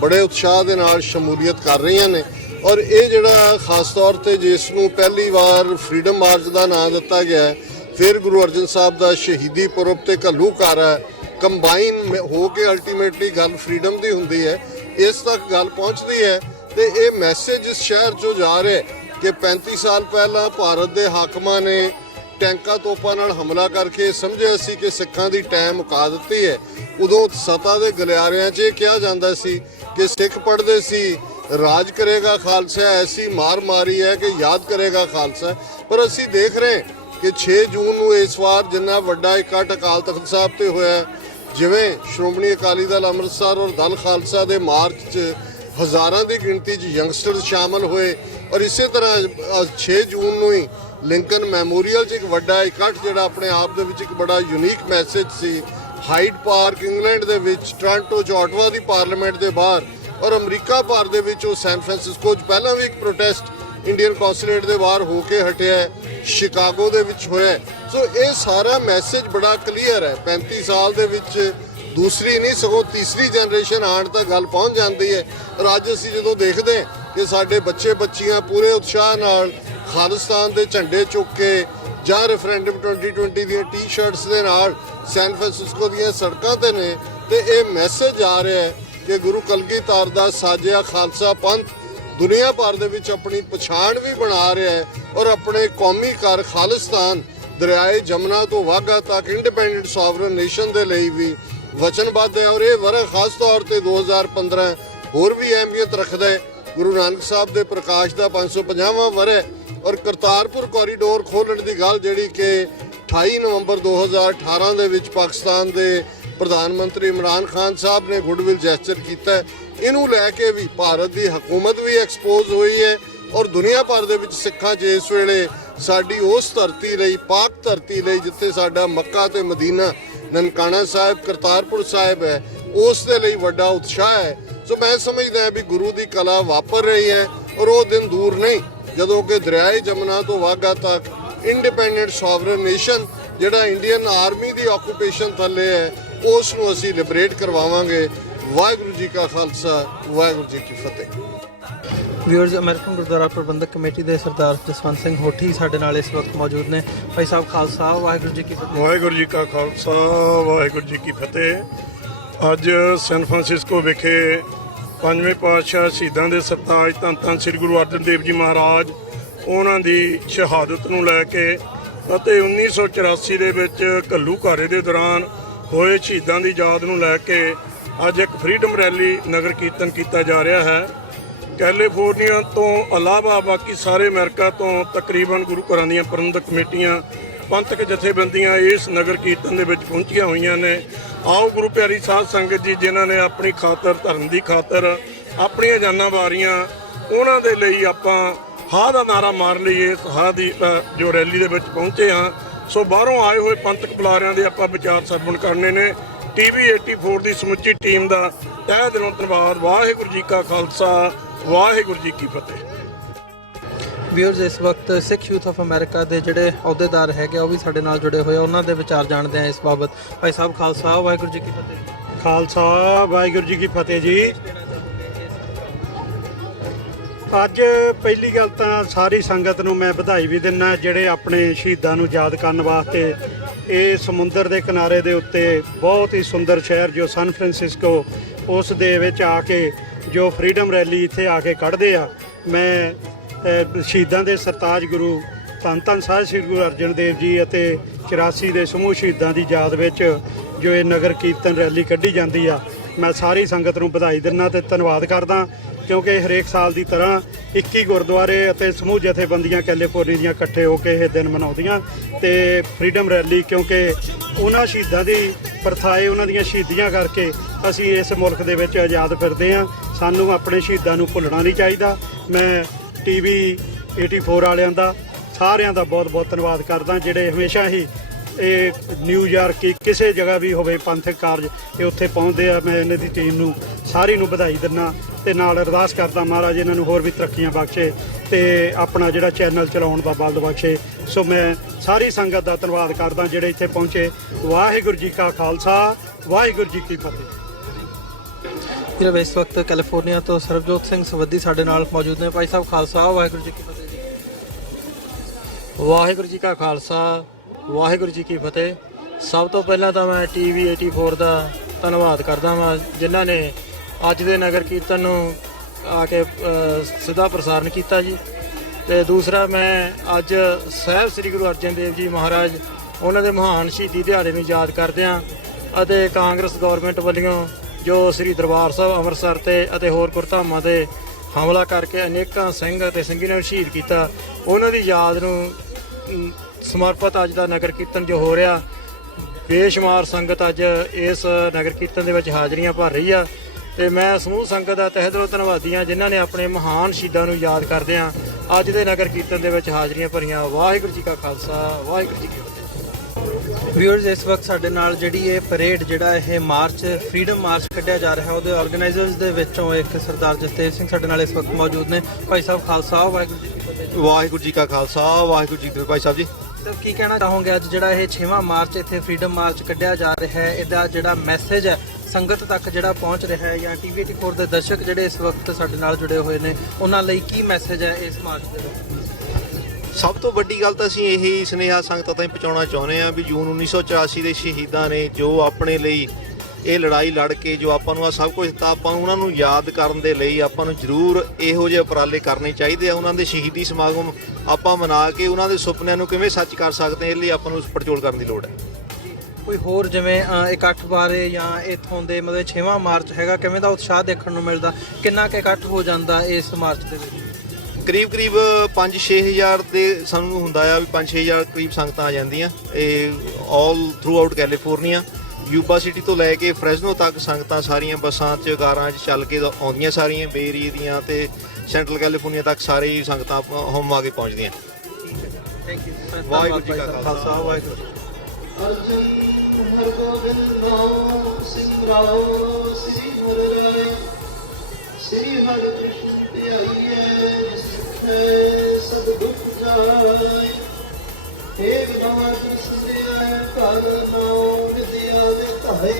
ਬੜੇ ਉਤਸ਼ਾਹ ਦੇ ਨਾਲ ਸ਼ਮੂਲੀਅਤ ਕਰ ਰਹੀਆਂ ਨੇ। ਔਰ ਇਹ ਜਿਹੜਾ ਖਾਸ ਤੌਰ ਤੇ ਜਿਸ ਨੂੰ ਪਹਿਲੀ ਵਾਰ ਫਰੀडम ਮਾਰਚ ਦਾ ਨਾਮ ਦਿੱਤਾ ਗਿਆ ਹੈ, ਫਿਰ ਗੁਰੂ ਅਰਜਨ ਸਾਹਿਬ ਦਾ ਸ਼ਹੀਦੀ ਪੁਰਬ ਤੇ ਘੱਲੂਘਾਰਾ ਕੰਬਾਈਨ ਹੋ ਕੇ ਅਲਟੀਮੇਟਲੀ ਗੱਲ ਫਰੀडम ਦੀ ਹੁੰਦੀ ਹੈ, ਇਸ ਤੱਕ ਗੱਲ ਪਹੁੰਚਦੀ ਹੈ। ਤੇ ਇਹ ਮੈਸੇਜ ਇਸ ਸ਼ਹਿਰ 'ਚੋਂ ਜਾ ਰਿਹਾ ਕਿ 35 ਸਾਲ ਪਹਿਲਾਂ ਭਾਰਤ ਦੇ ਹਾਕਮਾਂ ਨੇ ਟੈਂਕਾਂ ਤੋਪਾਂ ਨਾਲ ਹਮਲਾ ਕਰਕੇ ਸਮਝਿਆ ਸੀ ਕਿ ਸਿੱਖਾਂ ਦੀ ਟਾਈਮ ਮੁਕਾ ਦਿੱਤੀ ਹੈ। ਉਦੋਂ ਸਤਾ ਦੇ ਗਲਿਆਰਿਆਂ 'ਚ ਇਹ ਕਿਹਾ ਜਾਂਦਾ ਸੀ ਕਿ ਸਿੱਖ ਪੜ੍ਹਦੇ ਸੀ ਰਾਜ ਕਰੇਗਾ ਖਾਲਸਾ, ਐਸੀ ਮਾਰ ਮਾਰੀ ਹੈ ਕਿ ਯਾਦ ਕਰੇਗਾ ਖਾਲਸਾ। ਪਰ ਅਸੀਂ ਦੇਖ ਰਹੇ ਕਿ 6 ਜੂਨ ਨੂੰ ਇਸ ਵਾਰ ਜਿੰਨਾ ਵੱਡਾ ਇਕੱਠ ਅਕਾਲ ਤਖਤ ਸਾਹਿਬ ਤੇ ਹੋਇਆ, ਜਿਵੇਂ ਸ਼੍ਰੋਮਣੀ ਅਕਾਲੀ ਦਲ ਅੰਮ੍ਰਿਤਸਰ ਔਰ ਦਲ ਖਾਲਸਾ ਦੇ ਮਾਰਚ 'ਚ ਹਜ਼ਾਰਾਂ ਦੀ ਗਿਣਤੀ 'ਚ ਯੰਗਸਟਰ ਸ਼ਾਮਲ ਹੋਏ, ਔਰ ਇਸੇ ਤਰ੍ਹਾਂ 6 ਜੂਨ ਨੂੰ ਹੀ ਲਿੰਕਨ ਮੈਮੋਰੀਅਲ 'ਚ ਇੱਕ ਵੱਡਾ ਇਕੱਠ ਜਿਹੜਾ ਆਪਣੇ ਆਪ ਦੇ ਵਿੱਚ ਇੱਕ ਬੜਾ ਯੂਨੀਕ ਮੈਸੇਜ ਸੀ। ਹਾਈਡ ਪਾਰਕ ਇੰਗਲੈਂਡ ਦੇ ਵਿੱਚ, ਟੋਰਾਂਟੋ 'ਚ ਆਟਵਾ ਦੀ ਪਾਰਲੀਮੈਂਟ ਦੇ ਬਾਹਰ, ਔਰ ਅਮਰੀਕਾ ਭਰ ਦੇ ਵਿੱਚ ਉਹ ਸੈਨ ਫਰਾਂਸਿਸਕੋ 'ਚ ਪਹਿਲਾਂ ਵੀ ਇੱਕ ਪ੍ਰੋਟੈਸਟ ਇੰਡੀਅਨ ਕੌਂਸੂਲੇਟ ਦੇ ਬਾਹਰ ਹੋ ਕੇ ਹਟਿਆ, ਸ਼ਿਕਾਗੋ ਦੇ ਵਿੱਚ ਹੋਇਆ। ਸੋ ਇਹ ਸਾਰਾ ਮੈਸੇਜ ਬੜਾ ਕਲੀਅਰ ਹੈ। 35 ਸਾਲ ਦੇ ਵਿੱਚ ਦੂਸਰੀ ਨਹੀਂ ਸਗੋਂ ਤੀਸਰੀ ਜਨਰੇਸ਼ਨ ਆਉਣ ਤੱਕ ਗੱਲ ਪਹੁੰਚ ਜਾਂਦੀ ਹੈ। ਔਰ ਅੱਜ ਅਸੀਂ ਜਦੋਂ ਦੇਖਦੇ ਕਿ ਸਾਡੇ ਬੱਚੇ ਬੱਚੀਆਂ ਪੂਰੇ ਉਤਸ਼ਾਹ ਨਾਲ ਖਾਲਿਸਤਾਨ ਦੇ ਝੰਡੇ ਚੁੱਕ ਕੇ ਜਾਂ ਰੈਫਰੈਂਡਮ 2020 ਦੀਆਂ ਟੀ-ਸ਼ਰਟਸ ਦੇ ਨਾਲ ਸੈਨ ਫਰਾਂਸਿਸਕੋ ਦੀਆਂ ਸੜਕਾਂ ਤੇ ਨੇ, ਤੇ ਇਹ ਮੈਸੇਜ ਆ ਰਿਹਾ ਹੈ ਕਿ ਗੁਰੂ ਕਲਗੀਧਰ ਦਾ ਸਾਜਿਆ ਖਾਲਸਾ ਪੰਥ ਦੁਨੀਆ ਭਰ ਦੇ ਵਿੱਚ ਆਪਣੀ ਪਛਾਣ ਵੀ ਬਣਾ ਰਿਹਾ ਹੈ ਔਰ ਆਪਣੇ ਕੌਮੀ ਘਰ ਖਾਲਿਸਤਾਨ ਦਰਿਆਏ ਜਮਨਾ ਤੋਂ ਵਾਘਾ ਤੱਕ ਇੰਡੀਪੈਂਡੈਂਟ ਸੋਵਰਨ ਨੇਸ਼ਨ ਦੇ ਲਈ ਵੀ ਵਚਨਬੱਧ ਹੈ। ਔਰ ਇਹ ਵਰ੍ਹਾ ਖਾਸ ਤੌਰ ਤੇ 2015 ਹੋਰ ਵੀ ਅਹਿਮੀਅਤ ਰੱਖਦਾ ਹੈ। ਗੁਰੂ ਨਾਨਕ ਸਾਹਿਬ ਦੇ ਪ੍ਰਕਾਸ਼ ਦਾ 550ਵਾਂ ਵਰ੍ਹਾ ਔਰ ਕਰਤਾਰਪੁਰ ਕੋਰੀਡੋਰ ਖੋਲ੍ਹਣ ਦੀ ਗੱਲ ਜਿਹੜੀ ਕਿ 28 ਨਵੰਬਰ 2018 ਦੇ ਵਿੱਚ ਪਾਕਿਸਤਾਨ ਦੇ ਪ੍ਰਧਾਨ ਮੰਤਰੀ ਇਮਰਾਨ ਖਾਨ ਸਾਹਿਬ ਨੇ ਗੁੱਡਵਿਲ ਜੈਸਚਰ ਕੀਤਾ, ਇਹਨੂੰ ਲੈ ਕੇ ਵੀ ਭਾਰਤ ਦੀ ਹਕੂਮਤ ਵੀ ਐਕਸਪੋਜ਼ ਹੋਈ ਹੈ। ਔਰ ਦੁਨੀਆ ਭਰ ਦੇ ਵਿੱਚ ਸਿੱਖਾਂ 'ਚ ਇਸ ਵੇਲੇ ਸਾਡੀ ਉਸ ਧਰਤੀ ਲਈ, ਪਾਕ ਧਰਤੀ ਲਈ, ਜਿੱਥੇ ਸਾਡਾ ਮੱਕਾ ਤੇ ਮਦੀਨਾ, ਨਨਕਾਣਾ ਸਾਹਿਬ, ਕਰਤਾਰਪੁਰ ਸਾਹਿਬ ਹੈ, ਉਸ ਦੇ ਲਈ ਵੱਡਾ ਉਤਸ਼ਾਹ ਹੈ। ਸੋ ਮੈਂ ਸਮਝਦਾ ਵੀ ਗੁਰੂ ਦੀ ਕਲਾ ਵਾਪਰ ਰਹੀ ਹੈ ਔਰ ਉਹ ਦਿਨ ਦੂਰ ਨਹੀਂ ਜਦੋਂ ਕਿ ਦਰਿਆਏ ਜਮਨਾ ਤੋਂ ਵਾਘਾ ਤੱਕ ਇੰਡੀਪੈਂਡੈਂਟ ਸੋਵਰਨ ਨੇਸ਼ਨ ਜਿਹੜਾ ਇੰਡੀਅਨ ਆਰਮੀ ਦੀ ਆਕੂਪੇਸ਼ਨ ਥੱਲੇ ਹੈ, ਉਸ ਨੂੰ ਅਸੀਂ ਲਿਬਰੇਟ ਕਰਵਾਵਾਂਗੇ। ਵਾਹਿਗੁਰੂ ਜੀ ਕਾ ਖਾਲਸਾ, ਵਾਹਿਗੁਰੂ ਜੀ ਕੀ ਫਤਿਹ। ਵਿਊਅਰਸ, ਅਮਰੀਕਨ ਗੁਰਦੁਆਰਾ ਪ੍ਰਬੰਧਕ ਕਮੇਟੀ ਦੇ ਸਰਦਾਰ ਜਸਵੰਤ ਸਿੰਘ ਹੋਠੀ ਸਾਡੇ ਨਾਲ ਇਸ ਵਕਤ ਮੌਜੂਦ ਨੇ। ਭਾਈ ਸਾਹਿਬ ਖਾਲਸਾ, ਵਾਹਿਗੁਰੂ ਜੀ ਕੀ ਫਤਿਹ। ਵਾਹਿਗੁਰੂ ਜੀ ਕਾ ਖਾਲਸਾ, ਵਾਹਿਗੁਰੂ ਜੀ ਕੀ ਫਤਿਹ। ਅੱਜ ਸੈਨ ਫਰਾਂਸਿਸਕੋ ਵਿਖੇ ਪੰਜਵੇਂ ਪਾਤਸ਼ਾਹ ਸ਼ਹੀਦਾਂ ਦੇ ਸਰਤਾਜ ਧੰਨ ਧੰਨ ਸ੍ਰੀ ਗੁਰੂ ਅਰਜਨ ਦੇਵ ਜੀ ਮਹਾਰਾਜ ਉਹਨਾਂ ਦੀ ਸ਼ਹਾਦਤ ਨੂੰ ਲੈ ਕੇ ਅਤੇ 1984 ਦੇ ਵਿੱਚ ਘੱਲੂਘਾਰੇ ਦੇ ਦੌਰਾਨ ਹੋਏ ਸ਼ਹੀਦਾਂ ਦੀ ਯਾਦ ਨੂੰ ਲੈ ਕੇ ਅੱਜ ਇੱਕ ਫਰੀडम ਰੈਲੀ ਨਗਰ ਕੀਰਤਨ ਕੀਤਾ ਜਾ ਰਿਹਾ ਹੈ। ਕੈਲੀਫੋਰਨੀਆ ਤੋਂ ਇਲਾਵਾ ਬਾਕੀ ਸਾਰੇ ਅਮਰੀਕਾ ਤੋਂ ਤਕਰੀਬਨ ਗੁਰੂ ਘਰਾਂ ਦੀਆਂ ਪ੍ਰਬੰਧਕ ਕਮੇਟੀਆਂ, ਪੰਥਕ ਜਥੇਬੰਦੀਆਂ ਇਸ ਨਗਰ ਕੀਰਤਨ ਦੇ ਵਿੱਚ ਪਹੁੰਚੀਆਂ ਹੋਈਆਂ ਨੇ। ਆਓ ਗੁਰੂ ਪਿਆਰੀ ਸਾਧ ਸੰਗਤ ਜੀ, ਜਿਨ੍ਹਾਂ ਨੇ ਆਪਣੀ ਖਾਤਰ, ਧਰਮ ਦੀ ਖਾਤਰ ਆਪਣੀਆਂ ਜਾਨਾਂ ਵਾਰੀਆਂ, ਉਹਨਾਂ ਦੇ ਲਈ ਆਪਾਂ ਹਾਂ ਦਾ ਨਾਰਾ ਮਾਰ ਲਈਏ। ਇਸ ਹਾਂ ਦੀ ਜੋ ਰੈਲੀ ਦੇ ਵਿੱਚ ਪਹੁੰਚੇ ਹਾਂ, ਸੋ ਬਾਹਰੋਂ ਆਏ ਹੋਏ ਪੰਥਕ ਬੁਲਾਰਿਆਂ ਦੇ ਆਪਾਂ ਵਿਚਾਰ ਸਰਵਣ ਕਰਨੇ ਨੇ। TV 84 ਦੀ ਸਮੁੱਚੀ ਟੀਮ ਦਾ ਤਹਿ ਦਿਲੋਂ ਧੰਨਵਾਦ। ਵਾਹਿਗੁਰੂ ਜੀ ਕਾ ਖਾਲਸਾ, ਵਾਹਿਗੁਰੂ ਜੀ ਕੀ ਫਤਿਹ। ਵਿਊਅਰਸ, ਇਸ ਵਕਤ ਸਿੱਖ ਯੂਥ ਆਫ ਅਮਰੀਕਾ ਦੇ ਜਿਹੜੇ ਅਹੁਦੇਦਾਰ ਹੈਗੇ ਉਹ ਵੀ ਸਾਡੇ ਨਾਲ ਜੁੜੇ ਹੋਏ ਆ, ਉਹਨਾਂ ਦੇ ਵਿਚਾਰ ਜਾਣਦੇ ਆ ਇਸ ਬਾਬਤ। ਭਾਈ ਸਾਹਿਬ ਖਾਲਸਾ, ਵਾਹਿਗੁਰੂ ਜੀ ਕੀ ਫਤਿਹ। ਖਾਲਸਾ, ਵਾਹਿਗੁਰੂ ਜੀ ਕੀ ਫਤਿਹ ਜੀ। ਅੱਜ ਪਹਿਲੀ ਗੱਲ ਤਾਂ ਸਾਰੀ ਸੰਗਤ ਨੂੰ ਮੈਂ ਵਧਾਈ ਵੀ ਦਿੰਦਾ, ਜਿਹੜੇ ਆਪਣੇ ਸ਼ਹੀਦਾਂ ਨੂੰ ਯਾਦ ਕਰਨ ਵਾਸਤੇ ਇਹ ਸਮੁੰਦਰ ਦੇ ਕਿਨਾਰੇ ਦੇ ਉੱਤੇ ਬਹੁਤ ਹੀ ਸੁੰਦਰ ਸ਼ਹਿਰ ਜੋ ਸੈਨ ਫਰਾਂਸਿਸਕੋ, ਉਸ ਦੇ ਵਿੱਚ ਆ ਕੇ ਜੋ ਫਰੀडम ਰੈਲੀ ਇੱਥੇ ਆ ਕੇ ਕੱਢਦੇ ਆ। ਮੈਂ ਸ਼ਹੀਦਾਂ ਦੇ ਸਰਤਾਜ ਗੁਰੂ ਧੰਨ ਧੰਨ ਸਾਹਿਬ ਸ੍ਰੀ ਗੁਰੂ ਅਰਜਨ ਦੇਵ ਜੀ ਅਤੇ 84 ਦੇ ਸਮੂਹ ਸ਼ਹੀਦਾਂ ਦੀ ਯਾਦ ਵਿੱਚ ਜੋ ਇਹ ਨਗਰ ਕੀਰਤਨ ਰੈਲੀ ਕੱਢੀ ਜਾਂਦੀ ਆ, ਮੈਂ ਸਾਰੀ ਸੰਗਤ ਨੂੰ ਵਧਾਈ ਦਿੰਦਾ ਤੇ ਧੰਨਵਾਦ ਕਰਦਾ, ਕਿਉਂਕਿ ਹਰੇਕ ਸਾਲ ਦੀ ਤਰ੍ਹਾਂ 21 ਗੁਰਦੁਆਰੇ ਅਤੇ ਸਮੂਹ ਜਥੇਬੰਦੀਆਂ ਕੈਲੀਫੋਰਨੀਆ ਦੀਆਂ ਇਕੱਠੇ ਹੋ ਕੇ ਇਹ ਦਿਨ ਮਨਾਉਂਦੀਆਂ। ਤੇ ਫਰੀडम ਰੈਲੀ, ਕਿਉਂਕਿ ਉਹਨਾਂ ਸ਼ਹੀਦਾਂ ਦੀ ਪ੍ਰਥਾਏ, ਉਹਨਾਂ ਦੀਆਂ ਸ਼ਹੀਦੀਆਂ ਕਰਕੇ ਅਸੀਂ ਇਸ ਮੁਲਕ ਦੇ ਵਿੱਚ ਆਜ਼ਾਦ ਫਿਰਦੇ ਹਾਂ। ਸਾਨੂੰ ਆਪਣੇ ਸ਼ਹੀਦਾਂ ਨੂੰ ਭੁੱਲਣਾ ਨਹੀਂ ਚਾਹੀਦਾ। ਮੈਂ TV 84 ਵਾਲਿਆਂ ਦਾ, ਸਾਰਿਆਂ ਦਾ ਬਹੁਤ ਬਹੁਤ ਧੰਨਵਾਦ ਕਰਦਾ, ਜਿਹੜੇ ਹਮੇਸ਼ਾ ਹੀ ਇਹ ਨਿਊਯਾਰਕ ਕੀ ਕਿਸੇ ਜਗ੍ਹਾ ਵੀ ਹੋਵੇ ਪੰਥਕ ਕਾਰਜ ਇਹ ਉੱਥੇ ਪਹੁੰਚਦੇ ਆ। ਮੈਂ ਇਹਨਾਂ ਦੀ ਟੀਮ ਨੂੰ ਸਾਰੀ ਨੂੰ ਵਧਾਈ ਦਿੰਦਾ ਤੇ ਨਾਲ ਅਰਦਾਸ ਕਰਦਾ ਮਹਾਰਾਜ ਇਹਨਾਂ ਨੂੰ ਹੋਰ ਵੀ ਤਰੱਕੀਆਂ ਬਖਸ਼ੇ ਤੇ ਆਪਣਾ ਜਿਹੜਾ ਚੈਨਲ ਚਲਾਉਣ ਦਾ ਬਲ ਬਖਸ਼ੇ। ਸੋ ਮੈਂ ਸਾਰੀ ਸੰਗਤ ਦਾ ਧੰਨਵਾਦ ਕਰਦਾ ਜਿਹੜੇ ਇੱਥੇ ਪਹੁੰਚੇ। ਵਾਹਿਗੁਰੂ ਜੀ ਕਾ ਖਾਲਸਾ, ਵਾਹਿਗੁਰੂ ਜੀ ਕੀ ਫਤਿਹ। ਵੀਰੇ ਇਸ ਵਕਤ ਕੈਲੀਫੋਰਨੀਆ ਤੋਂ ਸਰਬਜੋਤ ਸਿੰਘ ਸਵੱਦੀ ਸਾਡੇ ਨਾਲ ਮੌਜੂਦ ਨੇ। ਭਾਈ ਸਾਹਿਬ ਖਾਲਸਾ, ਵਾਹਿਗੁਰੂ ਜੀ ਕੀ ਫਤਿਹ ਜੀ। ਵਾਹਿਗੁਰੂ ਜੀ ਕਾ ਖਾਲਸਾ, ਵਾਹਿਗੁਰੂ ਜੀ ਕੀ ਫਤਿਹ। ਸਭ ਤੋਂ ਪਹਿਲਾਂ ਤਾਂ ਮੈਂ TV 84 ਦਾ ਧੰਨਵਾਦ ਕਰਦਾ ਹਾਂ ਜਿਨ੍ਹਾਂ ਨੇ ਅੱਜ ਦੇ ਨਗਰ ਕੀਰਤਨ ਨੂੰ ਆ ਕੇ ਸਿੱਧਾ ਪ੍ਰਸਾਰਣ ਕੀਤਾ ਜੀ। ਤੇ ਦੂਸਰਾ ਮੈਂ ਅੱਜ ਸਾਹਿਬ ਸ੍ਰੀ ਗੁਰੂ ਅਰਜਨ ਦੇਵ ਜੀ ਮਹਾਰਾਜ ਉਹਨਾਂ ਦੇ ਮਹਾਨ ਸ਼ਹੀਦੀ ਦਿਹਾੜੇ ਨੂੰ ਯਾਦ ਕਰਦਿਆਂ ਅਤੇ ਕਾਂਗਰਸ ਗਵਰਨਮੈਂਟ ਵੱਲੋਂ ਜੋ ਸ੍ਰੀ ਦਰਬਾਰ ਸਾਹਿਬ ਅੰਮ੍ਰਿਤਸਰ ਅਤੇ ਹੋਰ ਗੁਰਧਾਮਾਂ 'ਤੇ ਹਮਲਾ ਕਰਕੇ ਅਨੇਕਾਂ ਸਿੰਘ ਅਤੇ ਸਿੰਘੀਆਂ ਨੂੰ ਸ਼ਹੀਦ ਕੀਤਾ, ਉਹਨਾਂ ਦੀ ਯਾਦ ਨੂੰ ਸਮਰਪਿਤ ਅੱਜ ਦਾ ਨਗਰ ਕੀਰਤਨ ਜੋ ਹੋ ਰਿਹਾ। ਬੇਸ਼ੁਮਾਰ ਸੰਗਤ ਅੱਜ ਇਸ ਨਗਰ ਕੀਰਤਨ ਦੇ ਵਿੱਚ ਹਾਜ਼ਰੀਆਂ ਭਰ ਰਹੀ ਆ ਤੇ ਮੈਂ ਸਮੂਹ ਸੰਗਤ ਦਾ ਤਹਿ ਦਿਲੋਂ ਧੰਨਵਾਦੀ ਹਾਂ ਜਿਨ੍ਹਾਂ ਨੇ ਆਪਣੇ ਮਹਾਨ ਸ਼ਹੀਦਾਂ ਨੂੰ ਯਾਦ ਕਰਦਿਆਂ ਅੱਜ ਦੇ ਨਗਰ ਕੀਰਤਨ ਦੇ ਵਿੱਚ ਹਾਜ਼ਰੀਆਂ ਭਰੀਆਂ। ਵਾਹਿਗੁਰੂ ਜੀ ਕਾ ਖਾਲਸਾ, ਵਾਹਿਗੁਰੂ ਜੀ ਕੀ ਫਤਿਹ। ਵਿਊਅਰਸ ਇਸ ਵਕਤ ਸਾਡੇ ਨਾਲ ਜਿਹੜੀ ਇਹ ਪਰੇਡ ਜਿਹੜਾ ਇਹ ਮਾਰਚ ਫਰੀडम ਮਾਰਚ ਕੱਢਿਆ ਜਾ ਰਿਹਾ ਉਹਦੇ ਆਰਗੇਨਾਈਜ਼ਰਸ ਦੇ ਵਿੱਚੋਂ ਇੱਕ ਸਰਦਾਰ ਜਸਤੇਜ ਸਿੰਘ ਸਾਡੇ ਨਾਲ ਇਸ ਵਕਤ ਮੌਜੂਦ ਨੇ। ਭਾਈ ਸਾਹਿਬ ਖਾਲਸਾ, ਵਾਹਿਗੁਰੂ ਜੀ ਕੀ ਫਤਿਹ ਜੀ। ਵਾਹਿਗੁਰੂ ਜੀ ਕਾ ਖਾਲਸਾ, ਵਾਹਿਗੁਰੂ ਜੀ ਕੀ ਫਤਿਹ। ਭਾਈ ਸਾਹਿਬ ਜੀ ਸਰ ਕੀ ਕਹਿਣਾ ਚਾਹੋਗੇ ਅੱਜ ਜਿਹੜਾ ਇਹ 6ਵਾਂ ਮਾਰਚ ਇੱਥੇ ਫਰੀडम ਮਾਰਚ ਕੱਢਿਆ ਜਾ ਰਿਹਾ ਹੈ, ਇਹਦਾ ਜਿਹੜਾ ਮੈਸੇਜ ਹੈ ਸੰਗਤ ਤੱਕ ਜਿਹੜਾ ਪਹੁੰਚ ਰਿਹਾ ਹੈ ਜਾਂ TV 84 ਦੇ ਦਰਸ਼ਕ ਜਿਹੜੇ ਇਸ ਵਕਤ ਸਾਡੇ ਨਾਲ ਜੁੜੇ ਹੋਏ ਨੇ ਉਹਨਾਂ ਲਈ ਕੀ ਮੈਸੇਜ ਹੈ ਇਸ ਮਾਰਚ ਦੇ ਵਿੱਚ? ਸਭ ਤੋਂ ਵੱਡੀ ਗੱਲ ਤਾਂ ਅਸੀਂ ਇਹੀ ਸੁਨੇਹਾ ਸੰਗਤਾਂ ਤਾਈਂ ਪਹੁੰਚਾਉਣਾ ਚਾਹੁੰਦੇ ਹਾਂ ਵੀ ਜੂਨ 1984 ਦੇ ਸ਼ਹੀਦਾਂ ਨੇ ਜੋ ਆਪਣੇ ਲਈ ਇਹ ਲੜਾਈ ਲੜ ਕੇ ਜੋ ਆਪਾਂ ਨੂੰ ਆ ਸਭ ਕੁਝ ਦਿੱਤਾ, ਆਪਾਂ ਨੂੰ ਉਹਨਾਂ ਨੂੰ ਯਾਦ ਕਰਨ ਦੇ ਲਈ ਆਪਾਂ ਨੂੰ ਜ਼ਰੂਰ ਇਹੋ ਜਿਹੇ ਉਪਰਾਲੇ ਕਰਨੇ ਚਾਹੀਦੇ ਆ। ਉਹਨਾਂ ਦੇ ਸ਼ਹੀਦੀ ਸਮਾਗਮ ਆਪਾਂ ਮਨਾ ਕੇ ਉਹਨਾਂ ਦੇ ਸੁਪਨਿਆਂ ਨੂੰ ਕਿਵੇਂ ਸੱਚ ਕਰ ਸਕਦੇ ਹਾਂ, ਇਹ ਲਈ ਆਪਾਂ ਨੂੰ ਪੜਚੋਲ ਕਰਨ ਦੀ ਲੋੜ ਹੈ। ਕੋਈ ਹੋਰ ਜਿਵੇਂ ਇਕੱਠ ਬਾਰੇ ਜਾਂ ਇੱਥੋਂ ਦੇ ਮਤਲਬ 6ਵਾਂ ਮਾਰਚ ਹੈਗਾ ਕਿਵੇਂ ਦਾ ਉਤਸ਼ਾਹ ਦੇਖਣ ਨੂੰ ਮਿਲਦਾ, ਕਿੰਨਾ ਕੁ ਇਕੱਠ ਹੋ ਜਾਂਦਾ ਇਸ ਮਾਰਚ ਦੇ ਵਿੱਚ? ਕਰੀਬ 5-6 ਹਜ਼ਾਰ ਦੇ ਸਾਨੂੰ ਹੁੰਦਾ ਆ ਵੀ 5-6 ਹਜ਼ਾਰ ਕਰੀਬ ਸੰਗਤਾਂ ਆ ਜਾਂਦੀਆਂ ਇਹ all throughout California. Yuba City ਤੋਂ ਲੈ ਕੇ ਫ੍ਰੈਜ਼ਨੋ ਤੱਕ ਸੰਗਤਾਂ ਸਾਰੀਆਂ ਬੱਸਾਂ 'ਚ ਕਾਰਾਂ 'ਚ ਚੱਲ ਕੇ ਆਉਂਦੀਆਂ, ਸਾਰੀਆਂ ਬੇ ਏਰੀਏ ਦੀਆਂ ਤੇ ਸੈਂਟਰਲ ਕੈਲੀਫੋਰਨੀਆ ਤੱਕ ਸਾਰੇ ਹੀ ਸੰਗਤਾਂ ਹੋਮ ਆ ਕੇ ਪਹੁੰਚਦੀਆਂ। Thank you. ਵਾਹਿਗੁਰੂ ਜੀ ਕਾ ਖਾਲਸਾ, ਵਾਹਿਗੁਰੂ। श्री हरि कृष्ण ध्याइए सब दुख जाए हे विराज सदे कर नाम दिया विधाए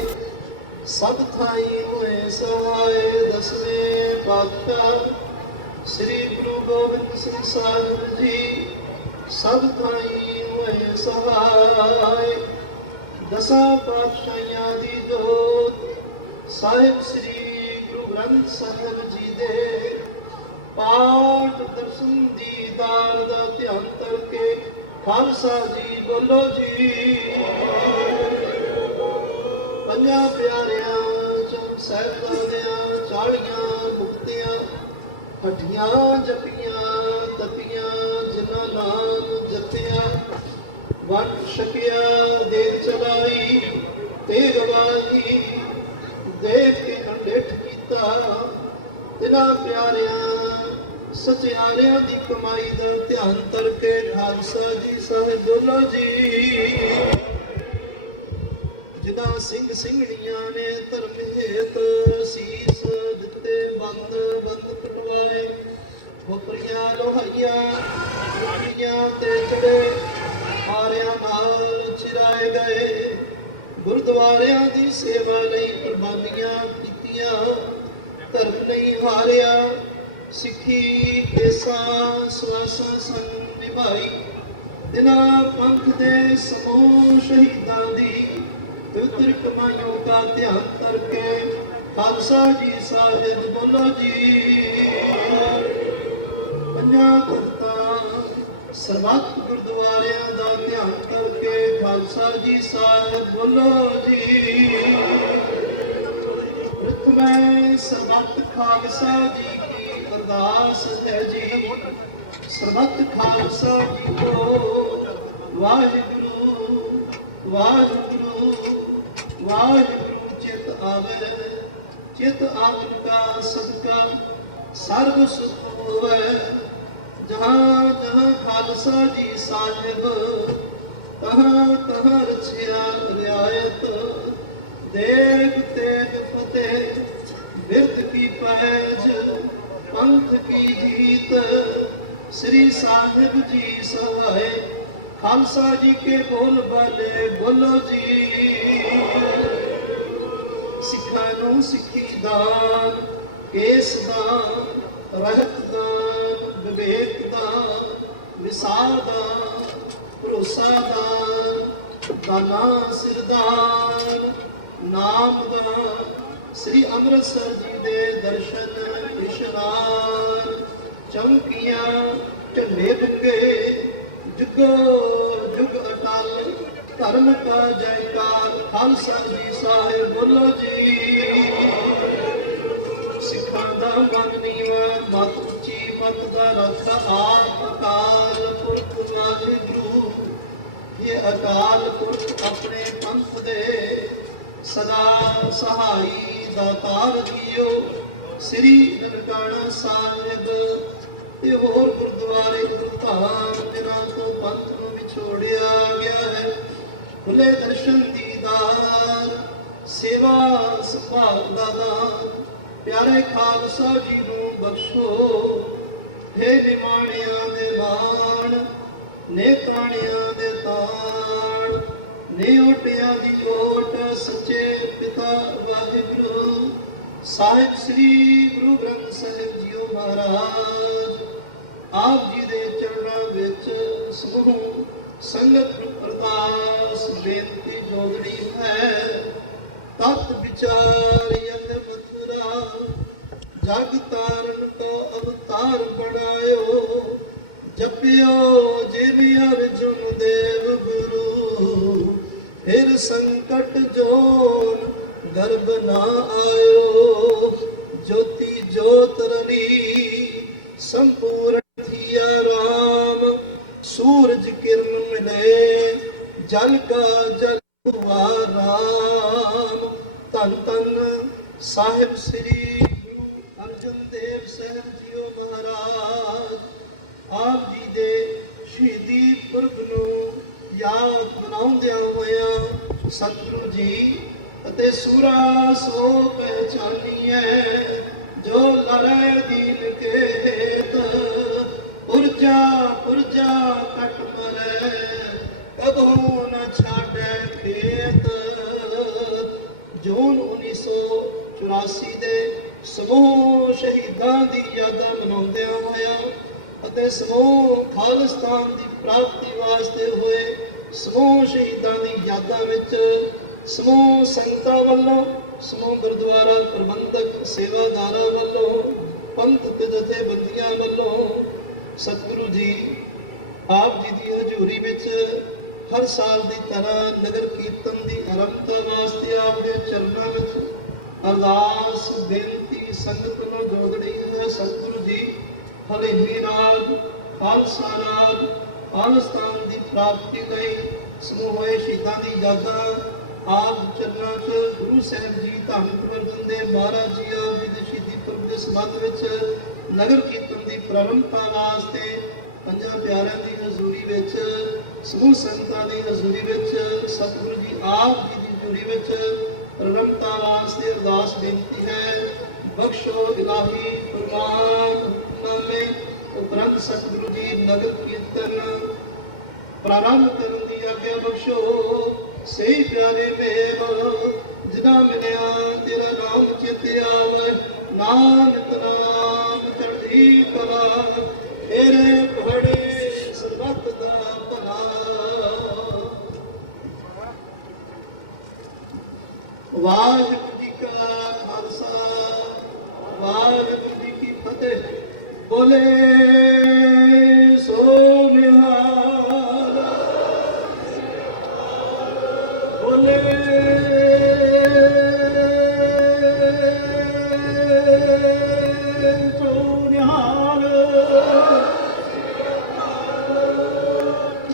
सब थाई हुए सहाय दसवें पातशाह श्री गुरु गोबिंद सिंह साहिब जी सब थाई हुए सहाय दसां पातशाहियां दी जोत ਸਾਹਿਬ ਸ੍ਰੀ ਗੁਰੂ ਗ੍ਰੰਥ ਸਾਹਿਬ ਜੀ ਦੇ ਪਾਠ ਦਰਸ਼ਨ ਦੀਦਾਰ ਦਾ ਧਿਆਨ ਕਰਕੇ ਖਾਲਸਾ ਜੀ ਬੋਲੋ ਜੀ। ਪੰਜਾਂ ਪਿਆਰਿਆਂ ਚੋਂ ਸਾਹਿਬਜ਼ਾਦਿਆਂ 40 ਮੁਕਤਿਆਂ ਹੱਡੀਆਂ ਜਪੀਆਂ ਤਪੀਆਂ ਜਿਨ੍ਹਾਂ ਨਾਮ ਜਪਿਆ ਵੰਡ ਛਕਿਆ ਦੇਗ ਚਲਾਈ ਤੇ ਗਵਾਹੀ ਦੇਖ ਕੇ ਕੰਡੇਠ ਕੀਤਾ ਤਿਨਾਂ ਪਿਆਰਿਆਂ ਸਚਿਆਰਿਆਂ ਦੀ ਕਮਾਈ ਦਾ ਧਿਆਨ ਕਰਕੇ ਖਾਲਸਾ ਜੀ ਸਾਹਿਬ ਬੋਲੋ ਜੀ। ਜਿਨ੍ਹਾਂ ਸਿੰਘ ਸਿੰਘਣੀਆਂ ਨੇ ਧਰਮ ਹੇਤ ਸੀਸ ਦਿੱਤੇ ਬੰਦ ਕਟਵਾਏ ਖੋਪਰੀਆਂ ਲੋਹਾਈਆਂ ਤੇ ਚੜੇ ਹਾਰਿਆਂ ਨਾਲ ਚਿਰਾਏ ਗਏ ਗੁਰਦੁਆਰਿਆਂ ਦੀ ਸੇਵਾ ਲਈ ਕੁਰਬਾਨੀਆਂ ਕੀਤੀਆਂ ਧਰਮ ਨਹੀਂ ਹਾਰਿਆ ਸਿੱਖੀ ਕੇਸਾਂ ਸਵਾਸਾਂ ਸੰਗ ਨਿਭਾਈ ਤਿਨਾਂ ਪੰਥ ਦੇ ਸਮੂਹ ਸ਼ਹੀਦਾਂ ਦੀ ਪਵਿੱਤਰ ਕਮਾਈਆਂ ਦਾ ਧਿਆਨ ਕਰਕੇ ਖਾਲਸਾ ਜੀ ਸਾਹਿਬ ਬੋਲੋ ਜੀ। ਪੰਜਾਂ ਤਖਤਾਂ ਸਰਬੱਤ ਗੁਰਦੁਆਰਿਆਂ ਦਾ ਧਿਆਨ ਕਰਕੇ ਖਾਲਸਾ ਜੀ ਸਾਹਿਬ ਬੋਲੋ ਜੀ। ਪ੍ਰਥਮੇ ਸਰਬੱਤ ਖਾਲਸਾ ਜੀ ਕੀ ਅਰਦਾਸ ਹੈ ਜੀ ਸਰਬੱਤ ਖਾਲਸਾ ਜੀ ਕੋ ਵਾਹਿਗੁਰੂ ਵਾਹਿਗੁਰੂ ਵਾਹਿਗੁਰੂ ਚਿਤ ਆਵੇ ਚਿਤ ਆਤਮਾ ਸਦਕਾ ਸਰਬ ਸੁਖ ਹੋਵੇ जहाँ जहाँ खालसा जी साहिब ਤਹਾਂ ਤਹਾਂ ਰਚਿਆ ਰਿਆਇਤ ਦੇਖ ਤੇਗ ਫਤਿਹ ਬਿਰਧ ਕੀ ਪੈਜ ਪੰਥ ਕੀ ਜੀਤ ਸ੍ਰੀ ਸਾਹਿਬ ਜੀ ਸਹਾਏ ਖਾਲਸਾ ਜੀ ਕੇ ਬੋਲ ਬਾਲੇ ਬੋਲੋ ਜੀ ਸਿੱਖਾਂ ਨੂੰ ਸਿੱਖੀ ਦਾਨ ਕੇਸ ਦਾਨ ਰਹਿਤ ਦਾਨ ਵਿਵੇਕ ਦਾਨ ਵਿਸਾਰ ਦਾਨ ਭਰੋਸਾ ਦਾਨ ਦਾਨਾ ਸਿਰਦਾਨ ਨਾਮ ਦਾਨ ਸ੍ਰੀ ਅੰਮ੍ਰਿਤਸਰ ਜੀ ਦੇ ਦਰਸ਼ਨ ਇਸ਼ਨਾਨ ਚੌਂਕੀਆਂ ਝੰਡੇ ਬੁੱਗੇ ਜੁਗੋ ਜੁਗ ਅਟਲ ਧਰਮ ਕਾ ਜੈਕਾਰ ਖਾਲਸਾ ਜੀ ਸਾਹਿਬ ਬੋਲੋ ਜੀ ਸਿੱਖਾਂ ਦਾ ਮਨ ਨੀਵਾ ਮਤ ਉੱਚੀ ਮਤ ਦਾ ਰੱਖ ਆਪ ਅਕਾਲ ਪੁਰਖ ਵਾਹਿਗੁਰੂ ਇਹ ਅਕਾਲ ਪੁਰਖ ਆਪਣੇ ਪੰਥ ਦੇ ਸਦਾ ਸਹਾਈ ਦਾਤਾਰ ਜੀਓ ਸ੍ਰੀ ਨਨਕਾਣਾ ਸਾਹਿਬ ਤੇ ਹੋਰ ਗੁਰਦੁਆਰੇ ਗੁਰਧਾਮ ਜਿਨ੍ਹਾਂ ਤੋਂ ਪੰਥ ਨੂੰ ਵਿਛੋੜਿਆ ਗਿਆ ਹੈ ਖੁੱਲੇ ਦਰਸ਼ਨ ਦੀਦਾਰ ਸੇਵਾ ਸੰਭਾਲ ਦਾ ਦਾਨ ਪਿਆਰੇ ਖਾਲਸਾ ਜੀ ਨੂੰ ਬਖਸ਼ੋ ਹੇ ਨਿਮਾਣਿਆਂ ਦੇ ਮਾਣ ਨੇਕਾਣਿਆਂ ਦੇ ਤਾਣ ਨੇ ਓਟਿਆਂ ਦੀ ਓਟ ਸੱਚੇ ਪਿਤਾ ਵਾਹਿਗੁਰੂ ਸਾਹਿਬ ਸ੍ਰੀ ਗੁਰੂ ਗ੍ਰੰਥ ਸਾਹਿਬ ਜੀਓ ਮਹਾਰਾਜ ਆਪ ਜੀ ਦੇ ਚਰਨਾਂ ਵਿੱਚ ਸਮੂਹ ਸੰਗਤ ਨੂੰ ਅਰਦਾਸ ਬੇਨਤੀ ਜੋਗਣੀ ਹੈ ਤਤ ਵਿਚਾਰਿਅਲ ਮਥੁਰਾ ਜਗ ਤਾਰਨ ਕੋ ਅਵਤਾਰ ਬਣਾਇਓ ਜਪਿਓ ਜਿਵੇਂ ਅਰਜੁਨ ਦੇਵ ਗੁਰੂ ਫਿਰ ਸੰਕਟ ਜੋਨ ਗਰਭ ਨਾ ਆਇਓ ਜੋਤੀ ਜੋਤ ਰਲੀ ਸੰਪੂਰਨ ਥੀਆ ਰਾਮ ਸੂਰਜ ਕਿਰਨ ਮਿਲੇ ਜਲ ਕਾ ਜਲ ਹੁਆ ਰਾਮ ਧੰਨ ਧੰਨ ਸਾਹਿਬ ਸ੍ਰੀ ਗੁਰੂ ਅਰਜਨ ਦੇਵ ਸਾਹਿਬ ਜੀਓ ਮਹਾਰਾਜ ਆਪ ਜੀ ਦੇ ਸ਼ਹੀਦੀ ਪੁਰਬ ਨੂੰ ਯਾਦ ਮਨਾਉਂਦਿਆਂ ਹੋਇਆਂ ਸਤਿਗੁਰੂ ਜੀ ਅਤੇ ਸੂਰਾ ਸੋ ਪਹਿਚਾਨੀਐ ਜੋ ਲੜੈ ਦੀਨ ਕੇ ਹੇਤ ਪੁਰਜਾ ਪੁਰਜਾ ਕਟ ਮਰੈ ਕਬੋ ਨ ਛਾੜੈ ਖੇਤ ਜੂਨ 1984 ਦੇ ਸਮੂਹ ਸ਼ਹੀਦਾਂ ਦੀ ਯਾਦਾਂ ਮਨਾਉਂਦਿਆਂ ਹੋਇਆਂ ਅਤੇ ਸਮੂਹ ਖਾਲਿਸਤਾਨ ਦੀ ਪ੍ਰਾਪਤੀ ਵਾਸਤੇ ਹੋਏ ਸਮੂਹ ਸ਼ਹੀਦਾਂ ਦੀ ਯਾਦਾਂ ਵਿੱਚ ਸਮੂਹ ਸੰਗਤਾਂ ਵੱਲੋਂ ਸਮੂਹ ਗੁਰਦੁਆਰਾ ਪ੍ਰਬੰਧਕ ਸੇਵਾਦਾਰਾਂ ਵੱਲੋਂ ਪੰਥਕ ਜਥੇਬੰਦੀਆਂ ਵੱਲੋਂ ਸਤਿਗੁਰੂ ਜੀ ਆਪ ਜੀ ਦੀ ਹਜ਼ੂਰੀ ਵਿੱਚ ਹਰ ਸਾਲ ਦੀ ਤਰ੍ਹਾਂ ਨਗਰ ਕੀਰਤਨ ਦੀ ਆਰੰਭਤਾ ਵਾਸਤੇ ਆਪ ਦੇ ਚਰਨਾਂ ਵਿੱਚ ਅਰਦਾਸ ਬੇਨਤੀ ਸੰਗਤ ਨੂੰ ਜੋੜਨੀ ਹੈ ਸਤਿਗੁਰੂ ਜੀ ਹਲੇਮੀ ਰਾਜ ਖਾਲਸਾ ਰਾਜ ਖਾਲਿਸਤਾਨ ਦੀ ਪ੍ਰਾਪਤੀ ਲਈ ਸਮੂਹ ਹੋਏ ਸ਼ਹੀਦਾਂ ਦੀ ਯਾਦਾਂ ਆਪ ਚਰਨਾਂ 'ਚ ਗੁਰੂ ਸਾਹਿਬ ਜੀ ਧੰਨ ਗੁਰਦਨ ਦੇ ਮਹਾਰਾਜ ਜੀ ਆਪ ਜੀ ਦੇ ਸ਼ਹੀਦੀ ਪੁਰਬ ਦੇ ਸੰਬੰਧ ਵਿੱਚ ਨਗਰ ਕੀਰਤਨ ਦੀ ਪ੍ਰਾਰੰਭਤਾ ਵਾਸਤੇ ਪੰਜਾਂ ਪਿਆਰਿਆਂ ਦੀ ਹਜ਼ੂਰੀ ਵਿੱਚ ਸਮੂਹ ਸੰਗਤਾਂ ਦੀ ਹਜ਼ੂਰੀ ਵਿੱਚ ਸਤਿਗੁਰੂ ਜੀ ਆਪ ਜੀ ਦੀ ਹਜ਼ੂਰੀ ਵਿੱਚ ਪ੍ਰਾਰੰਭਤਾ ਵਾਸਤੇ ਅਰਦਾਸ ਬੇਨਤੀ ਹੈ ਬਖਸ਼ੋ ਇਲਾਹੀ ਫਰਮਾਨ ਨਾਮੇ ਉਪਰੰਤ ਸਤਿਗੁਰੂ ਜੀ ਨਗਰ ਕੀਰਤਨ ਪ੍ਰਾਰੰਭ ਕਰਨ ਦੀ ਆਗਿਆ ਬਖਸ਼ੋ ਸਹੀ ਪਿਆਰੇ ਮੇਲ ਜਿਨਾ ਮਿਲਿਆ ਤੇਰਾ ਨਾਮ ਚਿਤੇ ਆਵੇ ਨਾਨਕ ਨਾਮ ਚੜ੍ਹਦੀ ਕਲਾ ਤੇਰੇ ਪਹਾੜੇ ਸਰਬੱਤ ਦਾ ਭਲਾ ਵਾਹਿਗੁਰੂ ਜੀ ਕਾ ਖਾਲਸਾ ਵਾਹਿਗੁਰੂ ਜੀ ਕੀ ਫਤਿਹ ਬੋਲੇ ਸੋ ਨਿਹਾਲ ਬੋਲੇ ਸੋ ਨਿਹਾਲ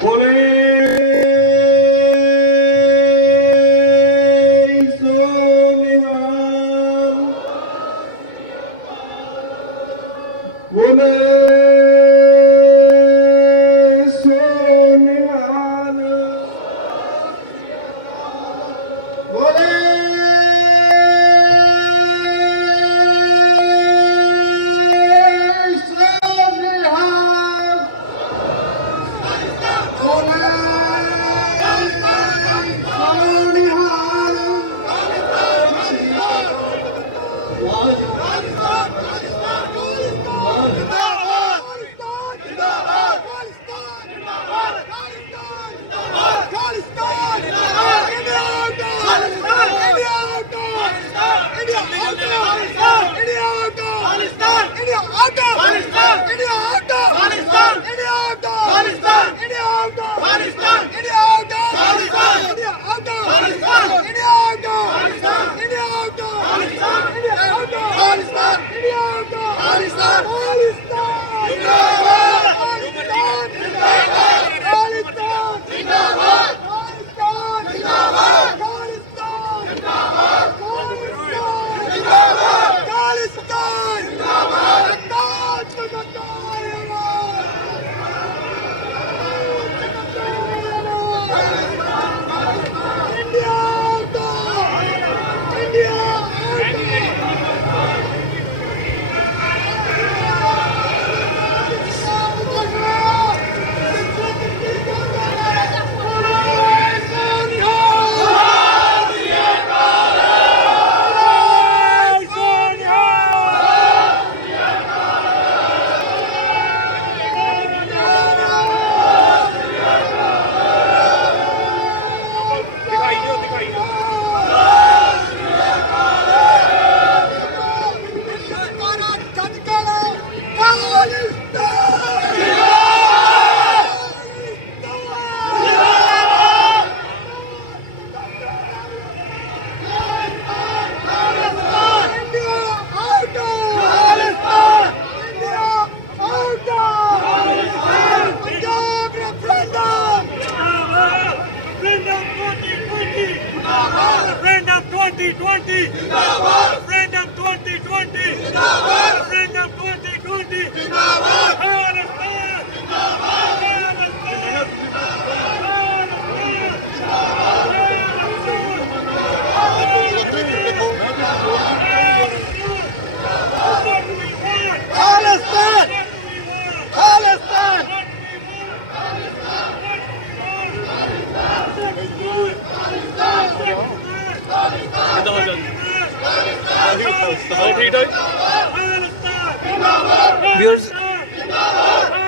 ਬੋਲੇ ਸੋ ਨਿਹਾਲ ਬੋਲੇ ਸੋ ਨਿਹਾਲ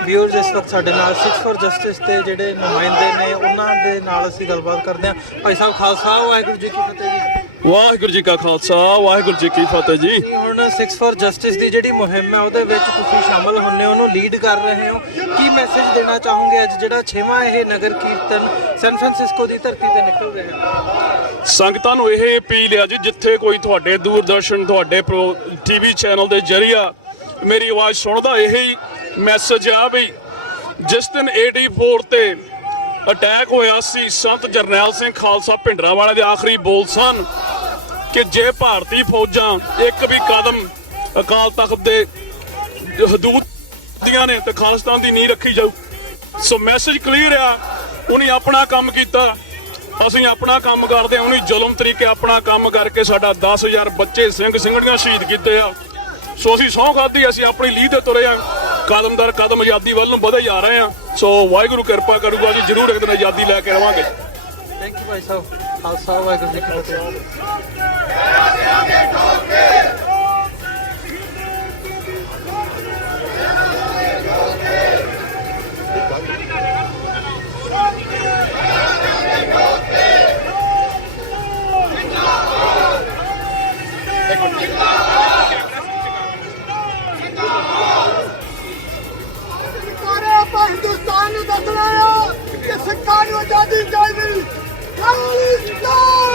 ਵਿਊਅਰਸ ਇਸ ਵਕਤ ਸਾਡੇ ਨਾਲ 6 ਫॉर ਜਸਟਿਸ ਦੇ ਜਿਹੜੇ ਨੁਮਾਇੰਦੇ ਨੇ ਉਹਨਾਂ ਦੇ ਨਾਲ ਅਸੀਂ ਗੱਲਬਾਤ ਕਰਦੇ ਹਾਂ। ਭਾਈ ਸਾਹਿਬ ਖਾਲਸਾ ਵਾਹਿਗੁਰੂ ਜੀ ਕੀ ਫਤਿਹ ਜੀ। ਵਾਹਿਗੁਰੂ ਜੀ ਕਾ ਖਾਲਸਾ ਵਾਹਿਗੁਰੂ ਜੀ ਕੀ ਫਤਿਹ ਜੀ। ਹੁਣ 6 ਫॉर ਜਸਟਿਸ ਦੀ ਜਿਹੜੀ ਮੁਹਿੰਮ ਹੈ ਉਹਦੇ ਵਿੱਚ ਤੁਸੀਂ ਸ਼ਾਮਲ ਹੁੰਨੇ ਹੋ, ਉਹਨੂੰ ਲੀਡ ਕਰ ਰਹੇ ਹੋ, ਕੀ ਮੈਸੇਜ ਦੇਣਾ ਚਾਹੋਗੇ ਅੱਜ ਜਿਹੜਾ 6ਵਾਂ ਇਹ ਨਗਰ ਕੀਰਤਨ ਸੈਨ ਫਰਾਂਸਿਸਕੋ ਦੀ ਧਰਤੀ ਤੇ ਨਿਕਲ ਰਿਹਾ ਹੈ? ਸੰਗਤਾਂ ਨੂੰ ਇਹ ਅਪੀਲ ਹੈ ਜੀ, ਜਿੱਥੇ ਕੋਈ ਤੁਹਾਡੇ ਦੂਰਦਰਸ਼ਨ ਤੁਹਾਡੇ ਟੀਵੀ ਚੈਨਲ ਦੇ ਜ਼ਰੀਆ ਮੇਰੀ ਆਵਾਜ਼ ਸੁਣਦਾ, ਇਹੀ ਮੈਸੇਜ ਆ ਵੀ ਜਿਸ ਦਿਨ 84 ਤੇ ਅਟੈਕ ਹੋਇਆ ਸੀ, ਸੰਤ ਜਰਨੈਲ ਸਿੰਘ ਖਾਲਸਾ ਭਿੰਡਰਾਂਵਾਲੇ ਦੇ ਆਖਰੀ ਬੋਲ ਸਨ ਕਿ ਜੇ ਭਾਰਤੀ ਫੌਜਾਂ ਇੱਕ ਵੀ ਕਦਮ ਅਕਾਲ ਤਖਤ ਦੇ ਹਦੂਦ ਦੀਆਂ ਨੇ ਤੇ ਖਾਲਿਸਤਾਨ ਦੀ ਨੀਂਹ ਰੱਖੀ ਜਾਊ। ਸੋ ਮੈਸੇਜ ਕਲੀਅਰ ਆ, ਉਹਨੇ ਆਪਣਾ ਕੰਮ ਕੀਤਾ, ਅਸੀਂ ਆਪਣਾ ਕੰਮ ਕਰਦੇ ਹਾਂ। ਉਹਨੇ ਜ਼ੁਲਮ ਤਰੀਕੇ ਆਪਣਾ ਕੰਮ ਕਰਕੇ ਸਾਡਾ 10,000 ਬੱਚੇ ਸਿੰਘ ਸਿੰਘੜੀਆਂ ਸ਼ਹੀਦ ਕੀਤੇ ਆ। ਸੋ ਅਸੀਂ ਸਹੁੰ ਖਾਧੀ, ਅਸੀਂ ਆਪਣੀ ਲੀਹ ਤੇ ਤੁਰੇ ਆ, ਕਦਮ ਦਰ ਕਦਮ ਆਜ਼ਾਦੀ ਵੱਲ ਨੂੰ ਵਧੇ ਜਾ ਰਹੇ ਆ। ਸੋ ਵਾਹਿਗੁਰੂ ਕਿਰਪਾ ਕਰੂਗਾ ਜੀ, ਜ਼ਰੂਰ ਇੱਕ ਦਿਨ ਆਜ਼ਾਦੀ ਲੈ ਕੇ ਆਵਾਂਗੇ। Thank you Bhai Sahib. ਖਾਲਸਾ ਵਾਹਿਗੁਰੂ ਜੀ ਕੀ ਫਤਿਹ। ਆਪਾਂ ਹਿੰਦੁਸਤਾਨ ਨੂੰ ਦੱਸਣਾ ਆ ਕਿ ਸਿੱਖਾਂ ਨੂੰ ਆਜ਼ਾਦੀ ਚਾਹੀਦੀ। ਖਾਲਿਸਤਾਨ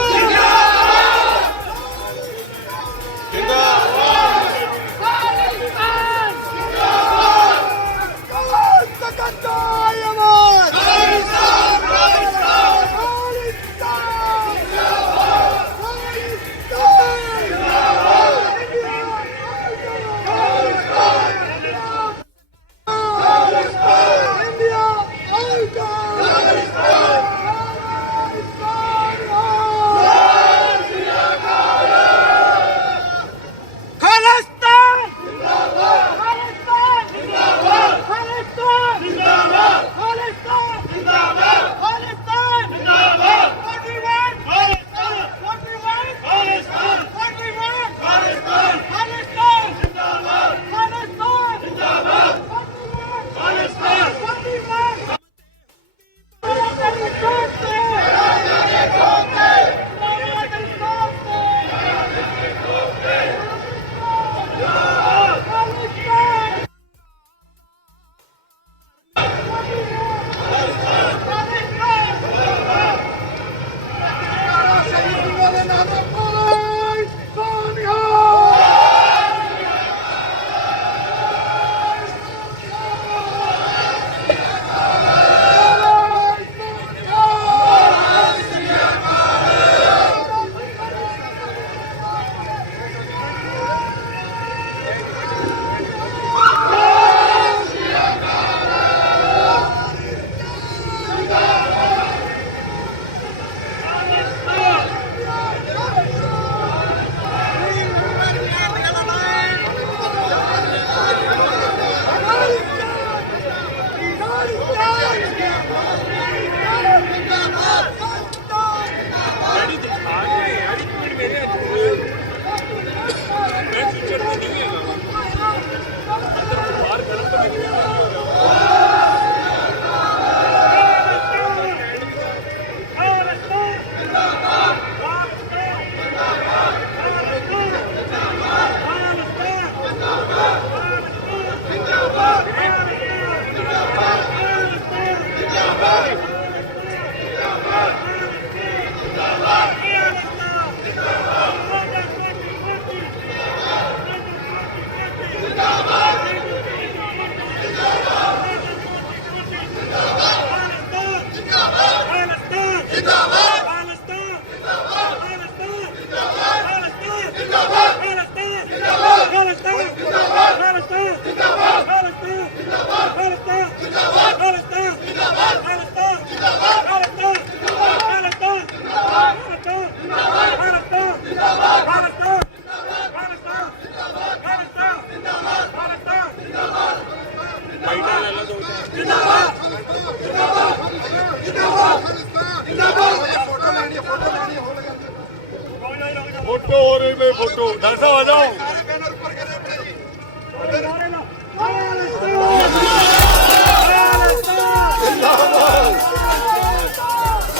फोटो हो रही है फोटो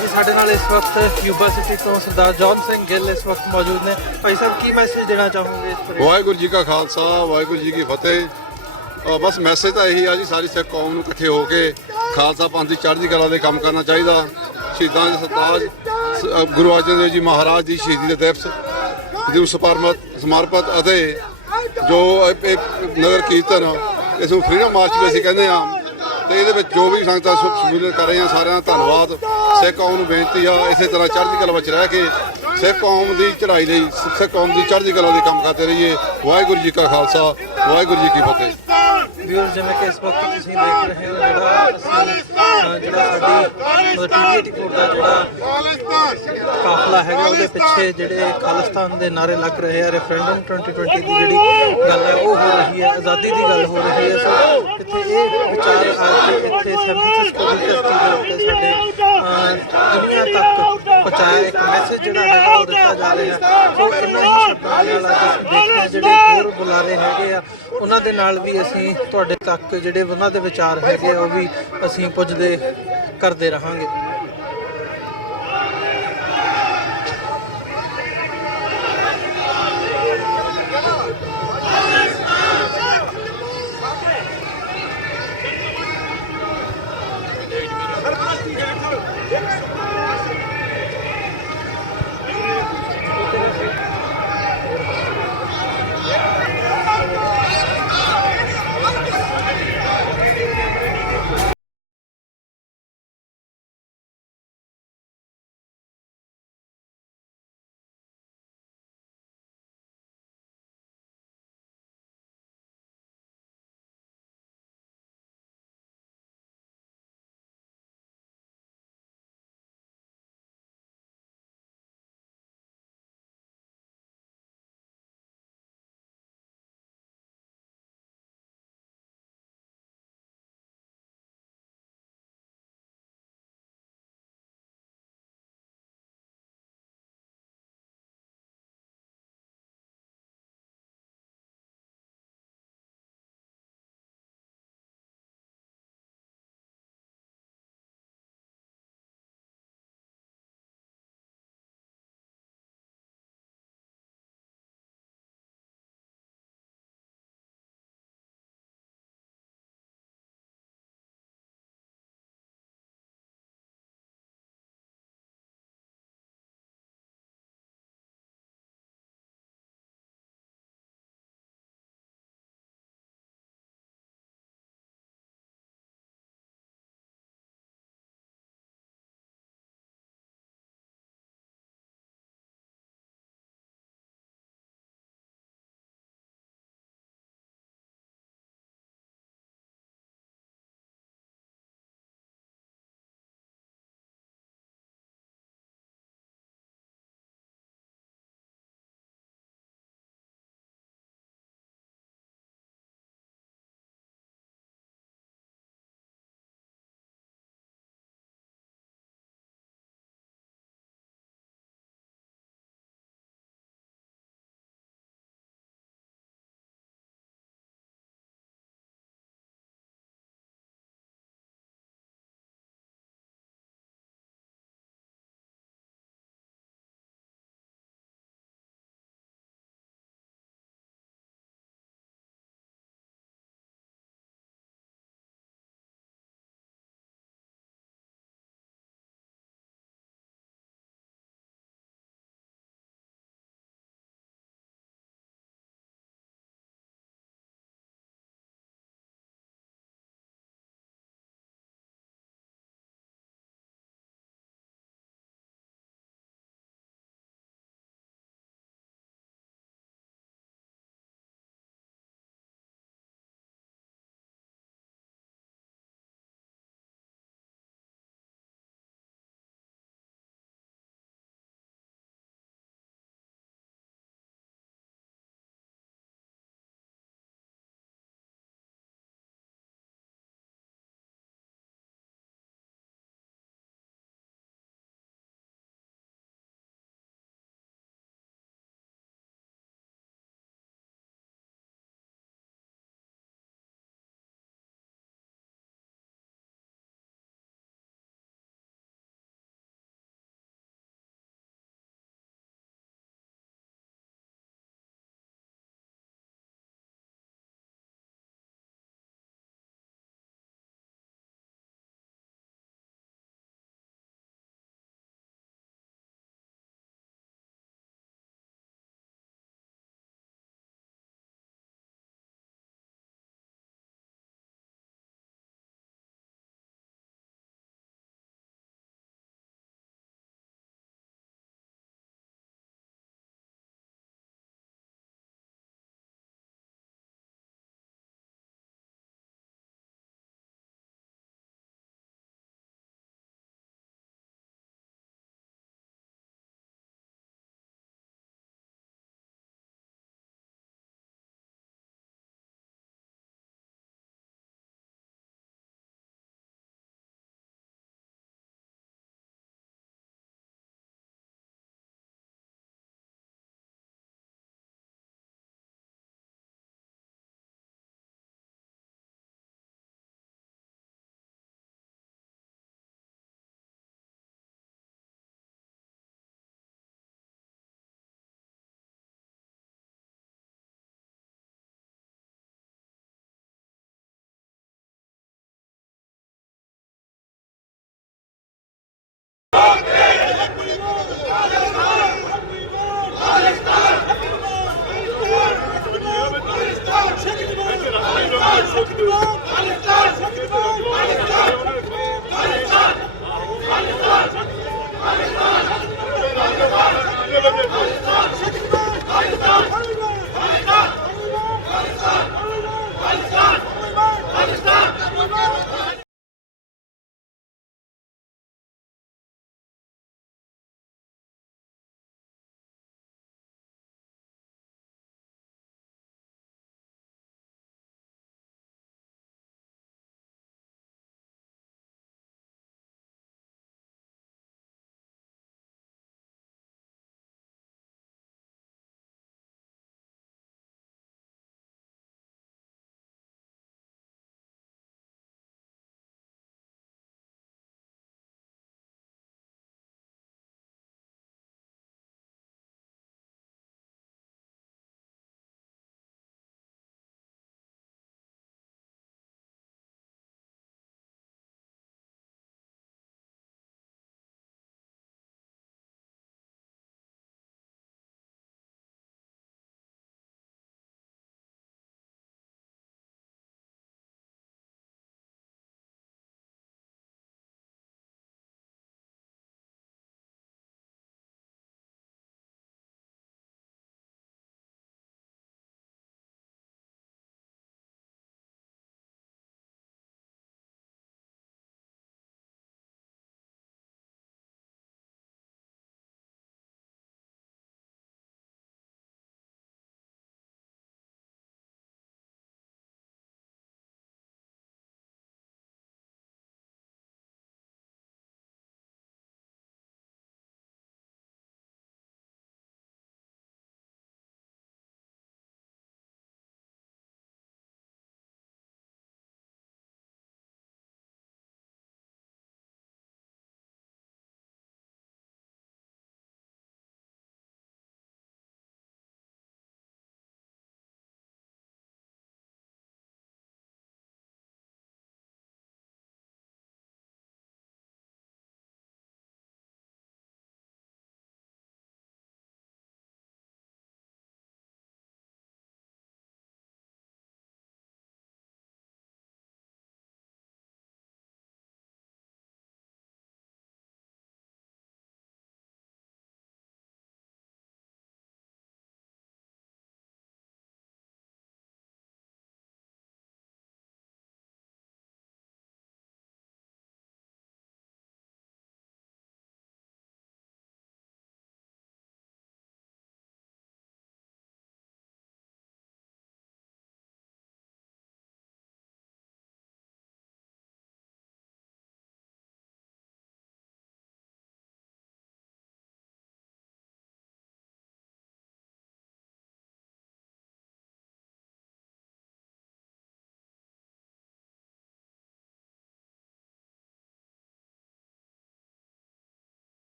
ਜੀ ਸਾਡੇ ਨਾਲ ਇਸ ਵਕਤ ਯੂਬਾ ਸਿਟੀ ਤੋਂ ਸਰਦਾਰ ਜੌਨ ਸਿੰਘ ਗਿੱਲ ਇਸ ਵਕਤ ਮੌਜੂਦ ਨੇ। ਭਾਈ ਸਾਹਿਬ ਕੀ ਮੈਸੇਜ ਦੇਣਾ ਚਾਹੋਗੇ ਇਸ ਬਾਰੇ? ਵਾਹਿਗੁਰੂ ਜੀ ਕਾ ਖਾਲਸਾ ਵਾਹਿਗੁਰੂ ਜੀ ਕੀ ਫਤਿਹ। ਬਸ ਮੈਸੇਜ ਤਾਂ ਇਹੀ ਆ ਜੀ, ਸਾਰੀ ਸਿੱਖ ਕੌਮ ਨੂੰ ਇਕੱਠੇ ਹੋ ਕੇ ਖਾਲਸਾ ਪੰਥ ਦੀ ਚੜ੍ਹਦੀ ਕਲਾ ਦੇ ਕੰਮ ਕਰਨਾ ਚਾਹੀਦਾ। ਸ਼ਹੀਦਾਂ ਦੇ ਸਰਤਾਜ ਗੁਰੂ ਅਰਜਨ ਦੇਵ ਜੀ ਮਹਾਰਾਜ ਦੀ ਸ਼ਹੀਦੀ ਦੇ ਦਿਵਸ ਨੂੰ ਸਮਰਪਿਤ ਅਤੇ ਜੋ ਇਹ ਨਗਰ ਕੀਰਤਨ ਇਸ ਨੂੰ ਫਰੀडम ਮਾਰਚ ਵੀ ਅਸੀਂ ਕਹਿੰਦੇ ਹਾਂ, ਤੇ ਇਹਦੇ ਵਿੱਚ ਜੋ ਵੀ ਸੰਗਤਾਂ ਸ਼ਮੂਲੀਅਤ ਕਰ ਰਹੀਆਂ ਸਾਰਿਆਂ ਦਾ ਧੰਨਵਾਦ। ਸਿੱਖ ਕੌਮ ਨੂੰ ਬੇਨਤੀ ਆ ਇਸੇ ਤਰ੍ਹਾਂ ਚੜ੍ਹਦੀ ਕਲਾ ਵਿੱਚ ਰਹਿ ਕੇ ਸਿੱਖ ਕੌਮ ਦੀ ਚੜ੍ਹਾਈ ਲਈ, ਸਿੱਖ ਕੌਮ ਦੀ ਚੜ੍ਹਦੀ ਕਲਾ ਦੇ ਕੰਮ ਕਰਦੇ ਰਹੀਏ। ਵਾਹਿਗੁਰੂ ਜੀ ਕਾ ਖਾਲਸਾ ਵਾਹਿਗੁਰੂ ਜੀ ਕੀ ਫਤਿਹ। ਵੀਰ ਜਿਵੇਂ ਕਿ ਇਸ ਵਕਤ ਤੁਸੀਂ ਦੇਖ ਰਹੇ ਹੋ ਜਿਹੜਾ ਸਾਡੀ TV84 ਦਾ ਜਿਹੜਾ ਕਾਫਲਾ ਹੈਗਾ ਉਹਦੇ ਪਿੱਛੇ ਜਿਹੜੇ ਖਾਲਿਸਤਾਨ ਦੇ ਨਾਰੇ ਲੱਗ ਰਹੇ ਆ। ਰੈਫਰੈਂਡਮ 2020 ਦੀ ਜਿਹੜੀ ਗੱਲ ਹੈ ਉਹ ਹੋ ਰਹੀ ਹੈ, ਆਜ਼ਾਦੀ ਦੀ ਗੱਲ ਹੋ ਰਹੀ ਹੈ। ਸੋ ਇੱਥੇ ਇਹ ਵਿਚਾਰ ਅੱਜ ਇੱਥੇ ਸੈਨ ਫਰਾਂਸਿਸਕੋ ਦੀ ਧਰਤੀ ਦੇ ਉੱਤੇ ਸਾਡੇ ਦੁਨੀਆ ਤੱਕ ਪਹੁੰਚਾਇਆ ਇੱਕ ਮੈਸੇਜ ਜਿਹੜਾ ਹੈਗਾ ਉਹ ਦਿੱਤਾ ਜਾ ਰਿਹਾ। ਸੋ ਇਹਨਾਂ ਹੀ ਸ਼ਬਦਾਂ ਦੇ ਨਾਲ ਅਸੀਂ ਦੇਖਦੇ ਹਾਂ ਜਿਹੜੇ ਹੋਰ ਬੁਲਾਰੇ ਹੈਗੇ ਆ ਉਹਨਾਂ ਦੇ ਨਾਲ ਵੀ ਅਸੀਂ ਤੁਹਾਡੇ ਤੱਕ ਜਿਹੜੇ ਉਹਨਾਂ ਦੇ ਵਿਚਾਰ ਹੈਗੇ ਆ ਉਹ ਵੀ ਅਸੀਂ ਪੁੱਜਦੇ ਕਰਦੇ ਰਹਾਂਗੇ।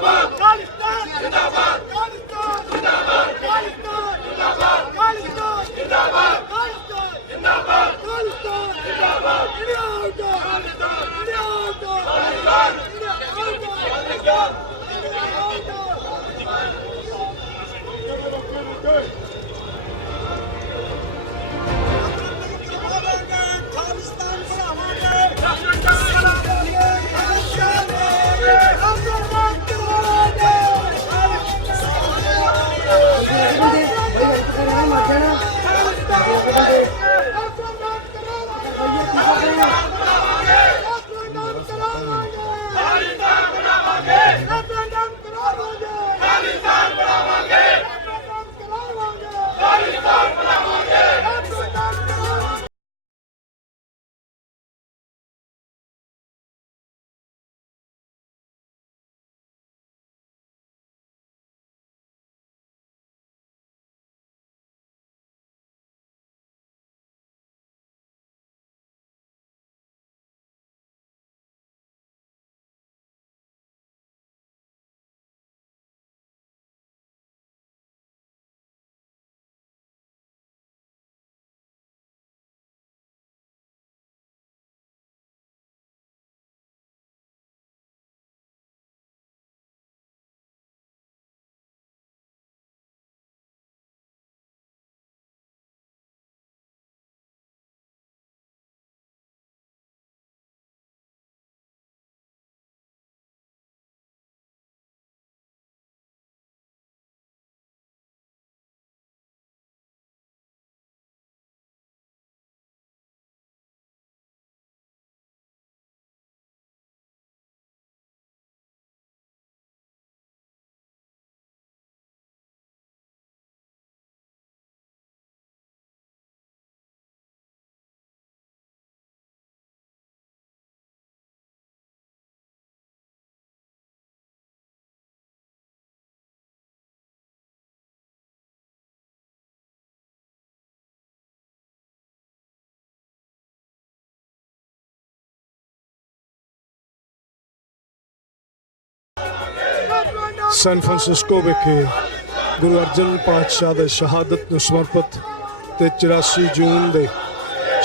ਖਾਲਿਸਤਾਨ ਜਿੰਦਾਬਾਦ ਖਾਲਿਸਤਾਨ ਜਿੰਦਾਬਾਦ ਖਾਲਿਸਤਾਨ ਜਿੰਦਾਬਾਦ ਖਾਲਿਸਤਾਨ ਜਿੰਦਾਬਾਦ ਖਾਲਿਸਤਾਨ ਜਿੰਦਾਬਾਦ ਖਾਲਿਸਤਾਨ ਜਿੰਦਾਬਾਦ ਸੈਨ ਫਰਾਂਸਿਸਕੋ ਵਿਖੇ ਗੁਰੂ ਅਰਜਨ ਪਾਤਸ਼ਾਹ ਦੇ ਸ਼ਹਾਦਤ ਨੂੰ ਸਮਰਪਿਤ ਤੇ 84 ਜੂਨ ਦੇ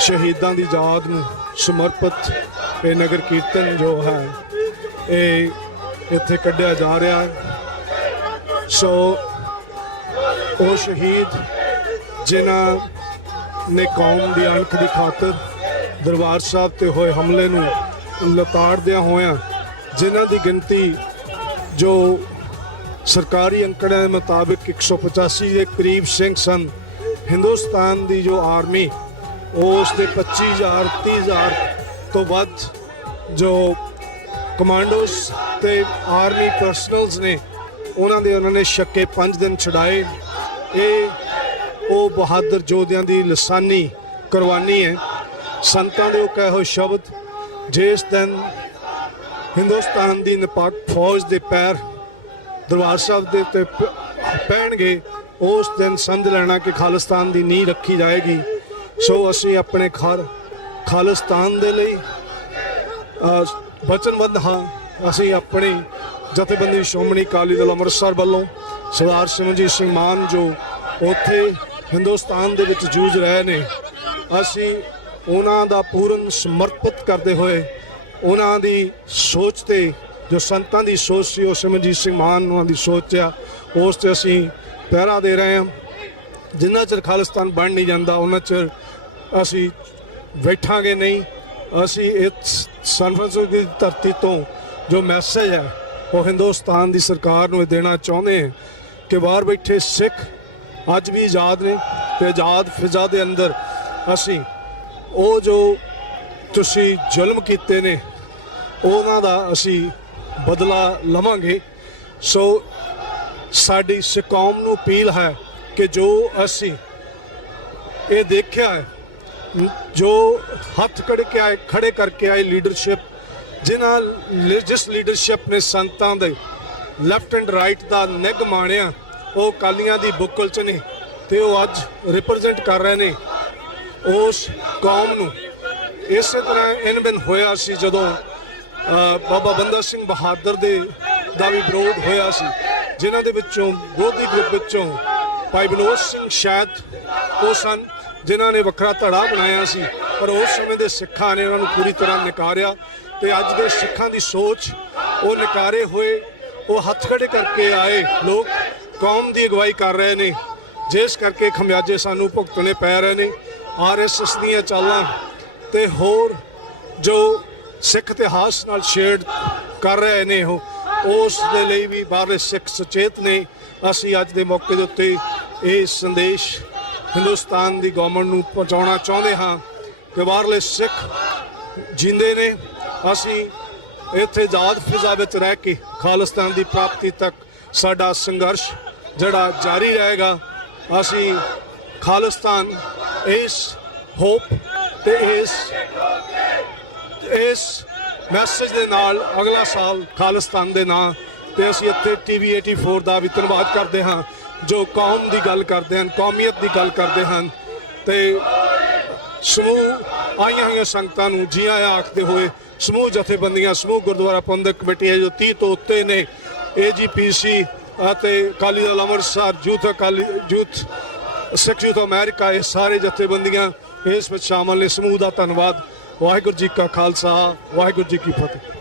ਸ਼ਹੀਦਾਂ ਦੀ ਯਾਦ ਨੂੰ ਸਮਰਪਿਤ ਇਹ ਨਗਰ ਕੀਰਤਨ ਜੋ ਹੈ ਇਹ ਇੱਥੇ ਕੱਢਿਆ ਜਾ ਰਿਹਾ ਹੈ। ਸੋ ਉਹ ਸ਼ਹੀਦ ਜਿਨ੍ਹਾਂ ਨੇ ਕੌਮ ਦੀ ਅਣਖ ਦੀ ਖਾਤਰ ਦਰਬਾਰ ਸਾਹਿਬ ਤੇ ਹੋਏ ਹਮਲੇ ਨੂੰ ਲਤਾੜਦਿਆਂ ਹੋਇਆਂ ਜਿਨ੍ਹਾਂ ਦੀ ਗਿਣਤੀ ਜੋ ਸਰਕਾਰੀ ਅੰਕੜਿਆਂ ਦੇ ਮੁਤਾਬਿਕ 185 ਦੇ ਕਰੀਬ ਸਿੰਘ ਸਨ। ਹਿੰਦੁਸਤਾਨ ਦੀ ਜੋ ਆਰਮੀ ਉਸ ਦੇ 25,000 30,000 ਤੋਂ ਵੱਧ ਜੋ ਕਮਾਂਡੋਸ ਤੇ ਆਰਮੀ ਪਰਸਨਲਸ ਨੇ ਉਹਨਾਂ ਨੇ ਛੱਕੇ 5 ਦਿਨ ਛਡਾਏ। ਇਹ ਉਹ ਬਹਾਦਰ ਯੋਧਿਆਂ ਦੀ ਲਸਾਨੀ ਕੁਰਬਾਨੀ ਹੈ। ਸੰਤਾਂ ਦੇ ਉਹ ਕਹੇ ਹੋਏ ਸ਼ਬਦ ਜਿਸ ਦਿਨ ਹਿੰਦੁਸਤਾਨ ਦੀ ਨਿਪਾਕ ਫੌਜ ਦੇ ਪੈਰ ਦਰਬਾਰ ਸਾਹਿਬ ਦੇ ਉੱਤੇ ਪੈਣਗੇ ਉਸ ਦਿਨ ਸਮਝ ਲੈਣਾ ਕਿ ਖਾਲਿਸਤਾਨ ਦੀ ਨੀਂਹ ਰੱਖੀ ਜਾਏਗੀ। ਸੋ ਅਸੀਂ ਆਪਣੇ ਖਾਲਿਸਤਾਨ ਦੇ ਲਈ ਵਚਨਬੱਧ ਹਾਂ। ਅਸੀਂ ਆਪਣੀ ਜਥੇਬੰਦੀ ਸ਼੍ਰੋਮਣੀ ਅਕਾਲੀ ਦਲ ਅੰਮ੍ਰਿਤਸਰ ਵੱਲੋਂ ਸਰਦਾਰ ਸਿਮਰਜੀਤ ਸਿੰਘ ਮਾਨ ਜੋ ਉੱਥੇ ਹਿੰਦੁਸਤਾਨ ਦੇ ਵਿੱਚ ਜੂਝ ਰਹੇ ਨੇ, ਅਸੀਂ ਉਹਨਾਂ ਦਾ ਪੂਰਨ ਸਮਰਪਿਤ ਕਰਦੇ ਹੋਏ ਉਹਨਾਂ ਦੀ ਸੋਚ ਤੇ ਜੋ ਸੰਤਾਂ ਦੀ ਸੋਚ ਸੀ ਉਹ ਸਿਮਰਜੀਤ ਸਿੰਘ ਮਾਨ ਉਹਨਾਂ ਦੀ ਸੋਚ ਆ ਉਸ ਤੇ ਅਸੀਂ ਪਹਿਰਾ ਦੇ ਰਹੇ ਹਾਂ। ਜਿੰਨਾ ਚਿਰ ਖਾਲਿਸਤਾਨ ਬਣ ਨਹੀਂ ਜਾਂਦਾ ਉਹਨਾਂ ਚਿਰ ਅਸੀਂ ਬੈਠਾਂਗੇ ਨਹੀਂ। ਅਸੀਂ ਇਸ ਸੈਨ ਫਰਾਂਸਿਸਕੋ ਦੀ ਧਰਤੀ ਤੋਂ ਜੋ ਮੈਸੇਜ ਹੈ ਉਹ ਹਿੰਦੁਸਤਾਨ ਦੀ ਸਰਕਾਰ ਨੂੰ ਦੇਣਾ ਚਾਹੁੰਦੇ ਹਾਂ ਕਿ ਬਾਹਰ ਬੈਠੇ ਸਿੱਖ ਅੱਜ ਵੀ ਆਜ਼ਾਦ ਨੇ ਤੇ ਆਜ਼ਾਦ ਫਿਜ਼ਾ ਦੇ ਅੰਦਰ ਅਸੀਂ ਉਹ ਜੋ ਤੁਸੀਂ ਜ਼ੁਲਮ ਕੀਤੇ ਨੇ ਉਹਨਾਂ ਦਾ ਅਸੀਂ ਬਦਲਾ ਲਵਾਂਗੇ। ਸੋ ਸਾਡੀ ਸਿੱਖ ਕੌਮ ਨੂੰ ਅਪੀਲ ਹੈ ਕਿ ਜੋ ਅਸੀਂ ਇਹ ਦੇਖਿਆ ਹੈ ਜੋ ਹੱਥ ਖੜੇ ਕਰਕੇ ਆਏ ਲੀਡਰਸ਼ਿਪ ਜਿਸ ਲੀਡਰਸ਼ਿਪ ਨੇ ਸੰਤਾਂ ਦੇ ਲੈਫਟ ਐਂਡ ਰਾਈਟ ਦਾ ਨਿੱਘ ਮਾਣਿਆ ਉਹ ਅਕਾਲੀਆਂ ਦੀ ਬੁੱਕਲ 'ਚ ਨੇ ਤੇ ਉਹ ਅੱਜ ਰਿਪਰੈਜ਼ੈਂਟ ਕਰ ਰਹੇ ਨੇ ਉਸ ਕੌਮ ਨੂੰ। ਇਸੇ ਤਰ੍ਹਾਂ ਇਨ ਬਿਨ ਹੋਇਆ ਸੀ ਜਦੋਂ ਬਾਬਾ ਬੰਦਾ ਸਿੰਘ ਬਹਾਦਰ ਦੇ ਦਾ ਵੀ ਵਿਰੋਧ ਹੋਇਆ ਸੀ, ਜਿਨ੍ਹਾਂ ਦੇ ਵਿੱਚੋਂ ਵਿਰੋਧੀ ਗਰੁੱਪ ਵਿੱਚੋਂ ਭਾਈ ਵਿਨੋਦ ਸਿੰਘ ਸ਼ਾਇਦ ਉਹ ਸਨ ਜਿਨ੍ਹਾਂ ਨੇ ਵੱਖਰਾ ਧੜਾ ਬਣਾਇਆ ਸੀ, ਪਰ ਉਸ ਸਮੇਂ ਦੇ ਸਿੱਖਾਂ ਨੇ ਉਹਨਾਂ ਨੂੰ ਪੂਰੀ ਤਰ੍ਹਾਂ ਨਕਾਰਿਆ। ਤੇ ਅੱਜ ਦੇ ਸਿੱਖਾਂ ਦੀ ਸੋਚ, ਉਹ ਨਕਾਰੇ ਹੋਏ, ਉਹ ਹੱਥ ਖੜੇ ਕਰਕੇ ਆਏ ਲੋਕ ਕੌਮ ਦੀ ਅਗਵਾਈ ਕਰ ਰਹੇ ਨੇ, ਜਿਸ ਕਰਕੇ ਖਮਿਆਜੇ ਸਾਨੂੰ ਭੁਗਤਣੇ ਪੈ ਰਹੇ ਨੇ। RSS ਦੀਆਂ ਚਾਲਾਂ ਤੇ ਹੋਰ ਜੋ ਸਿੱਖ ਇਤਿਹਾਸ ਨਾਲ ਛੇੜ ਕਰ ਰਹੇ ਨੇ, ਉਸ ਦੇ ਲਈ ਵੀ ਬਾਹਰਲੇ ਸਿੱਖ ਸੁਚੇਤ ਨੇ। ਅਸੀਂ ਅੱਜ ਦੇ ਮੌਕੇ ਦੇ ਉੱਤੇ ਇਹ ਸੰਦੇਸ਼ ਹਿੰਦੁਸਤਾਨ ਦੀ ਗੌਰਮੈਂਟ ਨੂੰ ਪਹੁੰਚਾਉਣਾ ਚਾਹੁੰਦੇ ਹਾਂ ਕਿ ਬਾਹਰਲੇ ਸਿੱਖ ਜਿੰਦੇ ਨੇ, ਅਸੀਂ ਇੱਥੇ ਆਜ਼ਾਦ ਫਿਜ਼ਾ ਵਿੱਚ ਰਹਿ ਕੇ ਖਾਲਿਸਤਾਨ ਦੀ ਪ੍ਰਾਪਤੀ ਤੱਕ ਸਾਡਾ ਸੰਘਰਸ਼ ਜਿਹੜਾ ਜਾਰੀ ਰਹੇਗਾ। ਅਸੀਂ ਖਾਲਿਸਤਾਨ ਇਸ ਹੋਪ ਤੇ ਇਸ ਮੈਸੇਜ ਦੇ ਨਾਲ ਅਗਲਾ ਸਾਲ ਖਾਲਿਸਤਾਨ ਦੇ ਨਾਂ ਤੇ ਅਸੀਂ ਇੱਥੇ TV 84 ਦਾ ਵੀ ਧੰਨਵਾਦ ਕਰਦੇ ਹਾਂ, ਜੋ ਕੌਮ ਦੀ ਗੱਲ ਕਰਦੇ ਹਨ, ਕੌਮੀਅਤ ਦੀ ਗੱਲ ਕਰਦੇ ਹਨ। ਤੇ ਸਮੂਹ ਆਈਆਂ ਹੋਈਆਂ ਸੰਗਤਾਂ ਨੂੰ ਜੀ ਆਇਆਂ ਆਖਦੇ ਹੋਏ ਸਮੂਹ ਜਥੇਬੰਦੀਆਂ, ਸਮੂਹ ਗੁਰਦੁਆਰਾ ਪ੍ਰਬੰਧਕ ਕਮੇਟੀਆਂ ਜੋ 30 ਤੋਂ ਉੱਤੇ ਨੇ, AGPC ਅਤੇ ਅਕਾਲੀ ਦਲ ਅੰਮ੍ਰਿਤਸਰ, ਯੂਥ ਸਿੱਖ ਯੂਥ ਅਮਰੀਕਾ, ਇਹ ਸਾਰੇ ਜਥੇਬੰਦੀਆਂ ਇਸ ਵਿੱਚ ਸ਼ਾਮਲ ਨੇ। ਸਮੂਹ ਦਾ ਧੰਨਵਾਦ। ਵਾਹਿਗੁਰੂ ਜੀ ਕਾ ਖਾਲਸਾ, ਵਾਹਿਗੁਰੂ ਜੀ ਕੀ ਫਤਿਹ।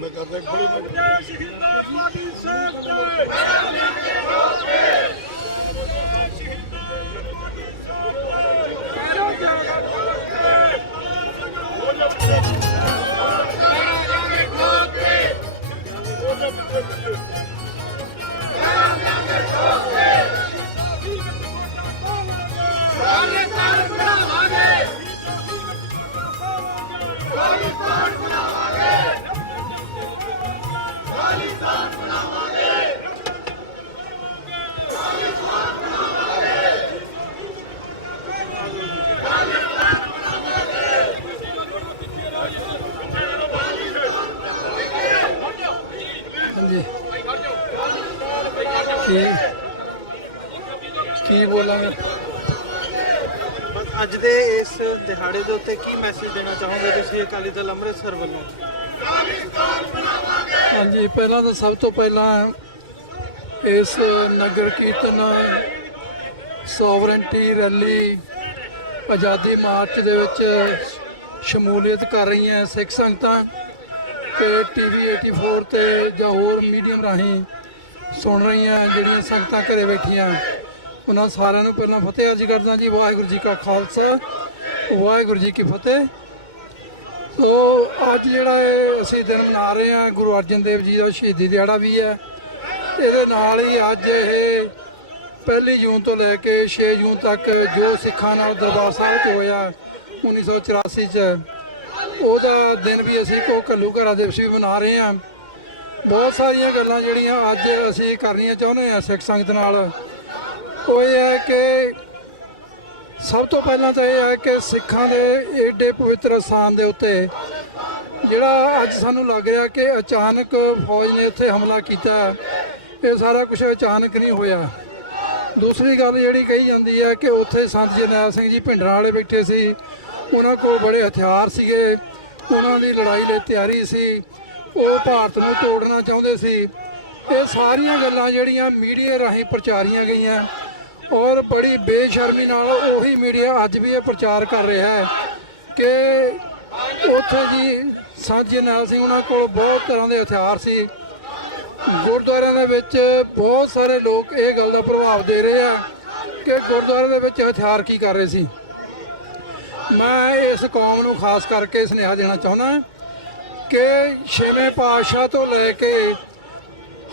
मैं करता एक बड़ी ਕੀ ਬੋਲਾਂਗੇ। ਅੱਜ ਦੇ ਇਸ ਦਿਹਾੜੇ ਦੇ ਉੱਤੇ ਕੀ ਮੈਸੇਜ ਦੇਣਾ ਚਾਹੋਗੇ ਤੁਸੀਂ ਅਕਾਲੀ ਦਲ ਅੰਮ੍ਰਿਤਸਰ ਵੱਲੋਂ? ਹਾਂਜੀ, ਪਹਿਲਾਂ ਤਾਂ ਸਭ ਤੋਂ ਪਹਿਲਾਂ ਇਸ ਨਗਰ ਕੀਰਤਨ ਸੋਵਰਨਟੀ ਰੈਲੀ ਆਜ਼ਾਦੀ ਮਾਰਚ ਦੇ ਵਿੱਚ ਸ਼ਮੂਲੀਅਤ ਕਰ ਰਹੀਆਂ ਸਿੱਖ ਸੰਗਤਾਂ ਤੇ ਟੀਵੀ 84 ਤੇ ਜਾਂ ਹੋਰ ਮੀਡੀਅਮ ਰਾਹੀਂ ਸੁਣ ਰਹੀਆਂ ਜਿਹੜੀਆਂ ਸੰਗਤਾਂ ਘਰੇ ਬੈਠੀਆਂ, ਉਹਨਾਂ ਸਾਰਿਆਂ ਨੂੰ ਪਹਿਲਾਂ ਫਤਿਹ ਅਰਜ਼ ਕਰਦਾ ਜੀ। ਵਾਹਿਗੁਰੂ ਜੀ ਕਾ ਖਾਲਸਾ, ਵਾਹਿਗੁਰੂ ਜੀ ਕੀ ਫਤਿਹ। ਸੋ ਅੱਜ ਜਿਹੜਾ ਇਹ ਅਸੀਂ ਦਿਨ ਮਨਾ ਰਹੇ ਹਾਂ, ਗੁਰੂ ਅਰਜਨ ਦੇਵ ਜੀ ਦਾ ਸ਼ਹੀਦੀ ਦਿਹਾੜਾ ਵੀ ਹੈ। ਇਹਦੇ ਨਾਲ ਹੀ ਅੱਜ ਇਹ 1 ਜੂਨ ਤੋਂ ਲੈ ਕੇ 6 ਜੂਨ ਤੱਕ ਜੋ ਸਿੱਖਾਂ ਨਾਲ ਦਰਬਾਰ ਸਾਹਿਬ 'ਚ ਹੋਇਆ 1984 'ਚ, ਉਹਦਾ ਦਿਨ ਵੀ ਅਸੀਂ ਘੱਲੂ ਘਰਾ ਦਿਵਸ ਵੀ ਮਨਾ ਰਹੇ ਹਾਂ। ਬਹੁਤ ਸਾਰੀਆਂ ਗੱਲਾਂ ਜਿਹੜੀਆਂ ਅੱਜ ਅਸੀਂ ਕਰਨੀਆਂ ਚਾਹੁੰਦੇ ਹਾਂ ਸਿੱਖ ਸੰਗਤ ਨਾਲ, ਉਹ ਇਹ ਹੈ ਕਿ ਸਭ ਤੋਂ ਪਹਿਲਾਂ ਤਾਂ ਇਹ ਹੈ ਕਿ ਸਿੱਖਾਂ ਦੇ ਏਡੇ ਪਵਿੱਤਰ ਸਥਾਨ ਦੇ ਉੱਤੇ ਜਿਹੜਾ ਅੱਜ ਸਾਨੂੰ ਲੱਗ ਰਿਹਾ ਕਿ ਅਚਾਨਕ ਫੌਜ ਨੇ ਉੱਥੇ ਹਮਲਾ ਕੀਤਾ, ਇਹ ਸਾਰਾ ਕੁਝ ਅਚਾਨਕ ਨਹੀਂ ਹੋਇਆ। ਦੂਸਰੀ ਗੱਲ ਜਿਹੜੀ ਕਹੀ ਜਾਂਦੀ ਹੈ ਕਿ ਉੱਥੇ ਸੰਤ ਜਰਨੈਲ ਸਿੰਘ ਜੀ ਭਿੰਡਰਾਂ ਵਾਲੇ ਬੈਠੇ ਸੀ, ਉਹਨਾਂ ਕੋਲ ਬੜੇ ਹਥਿਆਰ ਸੀਗੇ, ਉਹਨਾਂ ਦੀ ਲੜਾਈ ਲਈ ਤਿਆਰੀ ਸੀ, ਉਹ ਭਾਰਤ ਨੂੰ ਤੋੜਨਾ ਚਾਹੁੰਦੇ ਸੀ। ਇਹ ਸਾਰੀਆਂ ਗੱਲਾਂ ਜਿਹੜੀਆਂ ਮੀਡੀਆ ਰਾਹੀਂ ਪ੍ਰਚਾਰੀਆਂ ਗਈਆਂ ਔਰ ਬੜੀ ਬੇਸ਼ਰਮੀ ਨਾਲ ਉਹੀ ਮੀਡੀਆ ਅੱਜ ਵੀ ਇਹ ਪ੍ਰਚਾਰ ਕਰ ਰਿਹਾ ਹੈ ਕਿ ਉੱਥੇ ਜੀ ਸੰਤ ਜਰਨੈਲ ਸਿੰਘ ਉਹਨਾਂ ਕੋਲ ਬਹੁਤ ਤਰ੍ਹਾਂ ਦੇ ਹਥਿਆਰ ਸੀ। ਗੁਰਦੁਆਰਿਆਂ ਦੇ ਵਿੱਚ ਬਹੁਤ ਸਾਰੇ ਲੋਕ ਇਹ ਗੱਲ ਦਾ ਪ੍ਰਭਾਵ ਦੇ ਰਹੇ ਆ ਕਿ ਗੁਰਦੁਆਰੇ ਦੇ ਵਿੱਚ ਹਥਿਆਰ ਕੀ ਕਰ ਰਹੇ ਸੀ। ਮੈਂ ਇਸ ਕੌਮ ਨੂੰ ਖਾਸ ਕਰਕੇ ਸੁਨੇਹਾ ਦੇਣਾ ਚਾਹੁੰਦਾ ਕਿ 6ਵੇਂ ਪਾਤਸ਼ਾਹ ਤੋਂ ਲੈ ਕੇ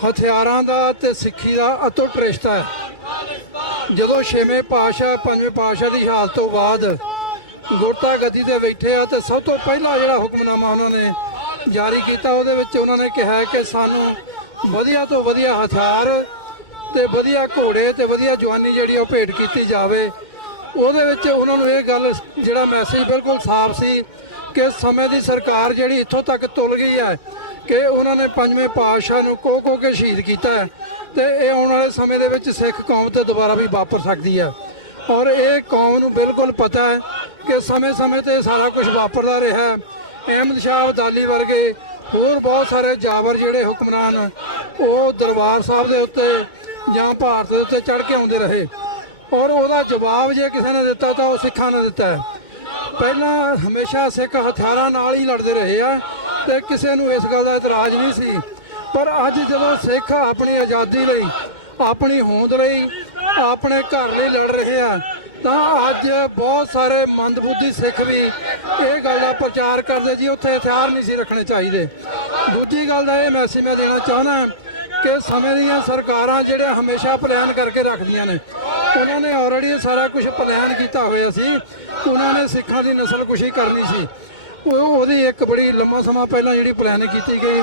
ਹਥਿਆਰਾਂ ਦਾ ਤੇ ਸਿੱਖੀ ਦਾ ਅਟੁੱਟ ਰਿਸ਼ਤਾ ਹੈ। ਜਦੋਂ 6ਵੇਂ ਪਾਤਸ਼ਾਹ 5ਵੇਂ ਪਾਤਸ਼ਾਹ ਦੀ ਸ਼ਹਾਦਤ ਤੋਂ ਬਾਅਦ ਗੁਰਤਾ ਗੱਦੀ ਤੇ ਬੈਠੇ ਆ ਤੇ ਸਭ ਤੋਂ ਪਹਿਲਾ ਜਿਹੜਾ ਹੁਕਮਨਾਮਾ ਉਹਨਾਂ ਨੇ ਜਾਰੀ ਕੀਤਾ, ਉਹਦੇ ਵਿੱਚ ਉਹਨਾਂ ਨੇ ਕਿਹਾ ਕਿ ਸਾਨੂੰ ਵਧੀਆ ਤੋਂ ਵਧੀਆ ਹਥਿਆਰ ਤੇ ਵਧੀਆ ਘੋੜੇ ਤੇ ਵਧੀਆ ਜਵਾਨੀ ਜਿਹੜੀ ਉਹ ਭੇਟ ਕੀਤੀ ਜਾਵੇ। ਉਹਦੇ ਵਿੱਚ ਉਹਨਾਂ ਨੂੰ ਇਹ ਗੱਲ ਜਿਹੜਾ ਮੈਸੇਜ ਬਿਲਕੁਲ ਸਾਫ਼ ਸੀ ਕਿ ਸਮੇਂ ਦੀ ਸਰਕਾਰ ਜਿਹੜੀ ਇੱਥੋਂ ਤੱਕ ਤੁਲ ਗਈ ਹੈ ਕਿ ਉਹਨਾਂ ਨੇ 5ਵੇਂ ਪਾਤਸ਼ਾਹ ਨੂੰ ਕੋਹ ਕੇ ਸ਼ਹੀਦ ਕੀਤਾ ਤੇ ਇਹ ਆਉਣ ਵਾਲੇ ਸਮੇਂ ਦੇ ਵਿੱਚ ਸਿੱਖ ਕੌਮ ਤੇ ਦੁਬਾਰਾ ਵੀ ਵਾਪਰ ਸਕਦੀ ਹੈ। ਔਰ ਇਹ ਕੌਮ ਨੂੰ ਬਿਲਕੁਲ ਪਤਾ ਹੈ ਕਿ ਸਮੇਂ-ਸਮੇਂ ਤੇ ਸਾਰਾ ਕੁਝ ਵਾਪਰਦਾ ਰਿਹਾ। ਅਹਿਮਦ ਸ਼ਾਹ ਅਬਦਾਲੀ ਵਰਗੇ ਹੋਰ ਬਹੁਤ ਸਾਰੇ ਜਾਬਰ ਜਿਹੜੇ ਹੁਕਮਰਾਨ ਉਹ ਦਰਬਾਰ ਸਾਹਿਬ ਦੇ ਉੱਤੇ ਜਾਂ ਭਾਰਤ ਦੇ ਉੱਤੇ ਚੜ੍ਹ ਕੇ ਆਉਂਦੇ ਰਹੇ ਔਰ ਉਹਦਾ ਜਵਾਬ ਜੇ ਕਿਸੇ ਨੇ ਦਿੱਤਾ ਤਾਂ ਉਹ ਸਿੱਖਾਂ ਨੇ ਦਿੱਤਾ ਹੈ। ਪਹਿਲਾਂ ਹਮੇਸ਼ਾ ਸਿੱਖ ਹਥਿਆਰਾਂ ਨਾਲ ਹੀ ਲੜਦੇ ਰਹੇ ਆ ਤੇ ਕਿਸੇ ਨੂੰ ਇਸ ਗੱਲ ਦਾ ਇਤਰਾਜ਼ ਨਹੀਂ ਸੀ, ਪਰ ਅੱਜ ਜਦੋਂ ਸਿੱਖ ਆਪਣੀ ਆਜ਼ਾਦੀ ਲਈ, ਆਪਣੀ ਹੋਂਦ ਲਈ, ਆਪਣੇ ਘਰ ਲਈ ਲੜ ਰਹੇ ਆ ਤਾਂ ਅੱਜ ਬਹੁਤ ਸਾਰੇ ਮੰਦਬੁੱਧੀ ਸਿੱਖ ਵੀ ਇਹ ਗੱਲ ਦਾ ਪ੍ਰਚਾਰ ਕਰਦੇ ਜੀ ਉੱਥੇ ਹਥਿਆਰ ਨਹੀਂ ਸੀ ਰੱਖਣੇ ਚਾਹੀਦੇ। ਦੂਜੀ ਗੱਲ ਦਾ ਇਹ ਮੈਸੇਜ ਮੈਂ ਦੇਣਾ ਚਾਹੁੰਦਾ ਕਿ ਸਮੇਂ ਦੀਆਂ ਸਰਕਾਰਾਂ ਜਿਹੜੇ ਹਮੇਸ਼ਾ ਪਲਾਨ ਕਰਕੇ ਰੱਖਦੀਆਂ ਨੇ, ਉਹਨਾਂ ਨੇ ਆਲਰੇਡੀ ਸਾਰਾ ਕੁਝ ਪਲਾਨ ਕੀਤਾ ਹੋਇਆ ਸੀ। ਉਹਨਾਂ ਨੇ ਸਿੱਖਾਂ ਦੀ ਨਸਲਕੁਸ਼ੀ ਕਰਨੀ ਸੀ। ਉਹਦੀ ਇੱਕ ਬੜੀ ਲੰਮਾ ਸਮਾਂ ਪਹਿਲਾਂ ਜਿਹੜੀ ਪਲਾਨਿੰਗ ਕੀਤੀ ਗਈ,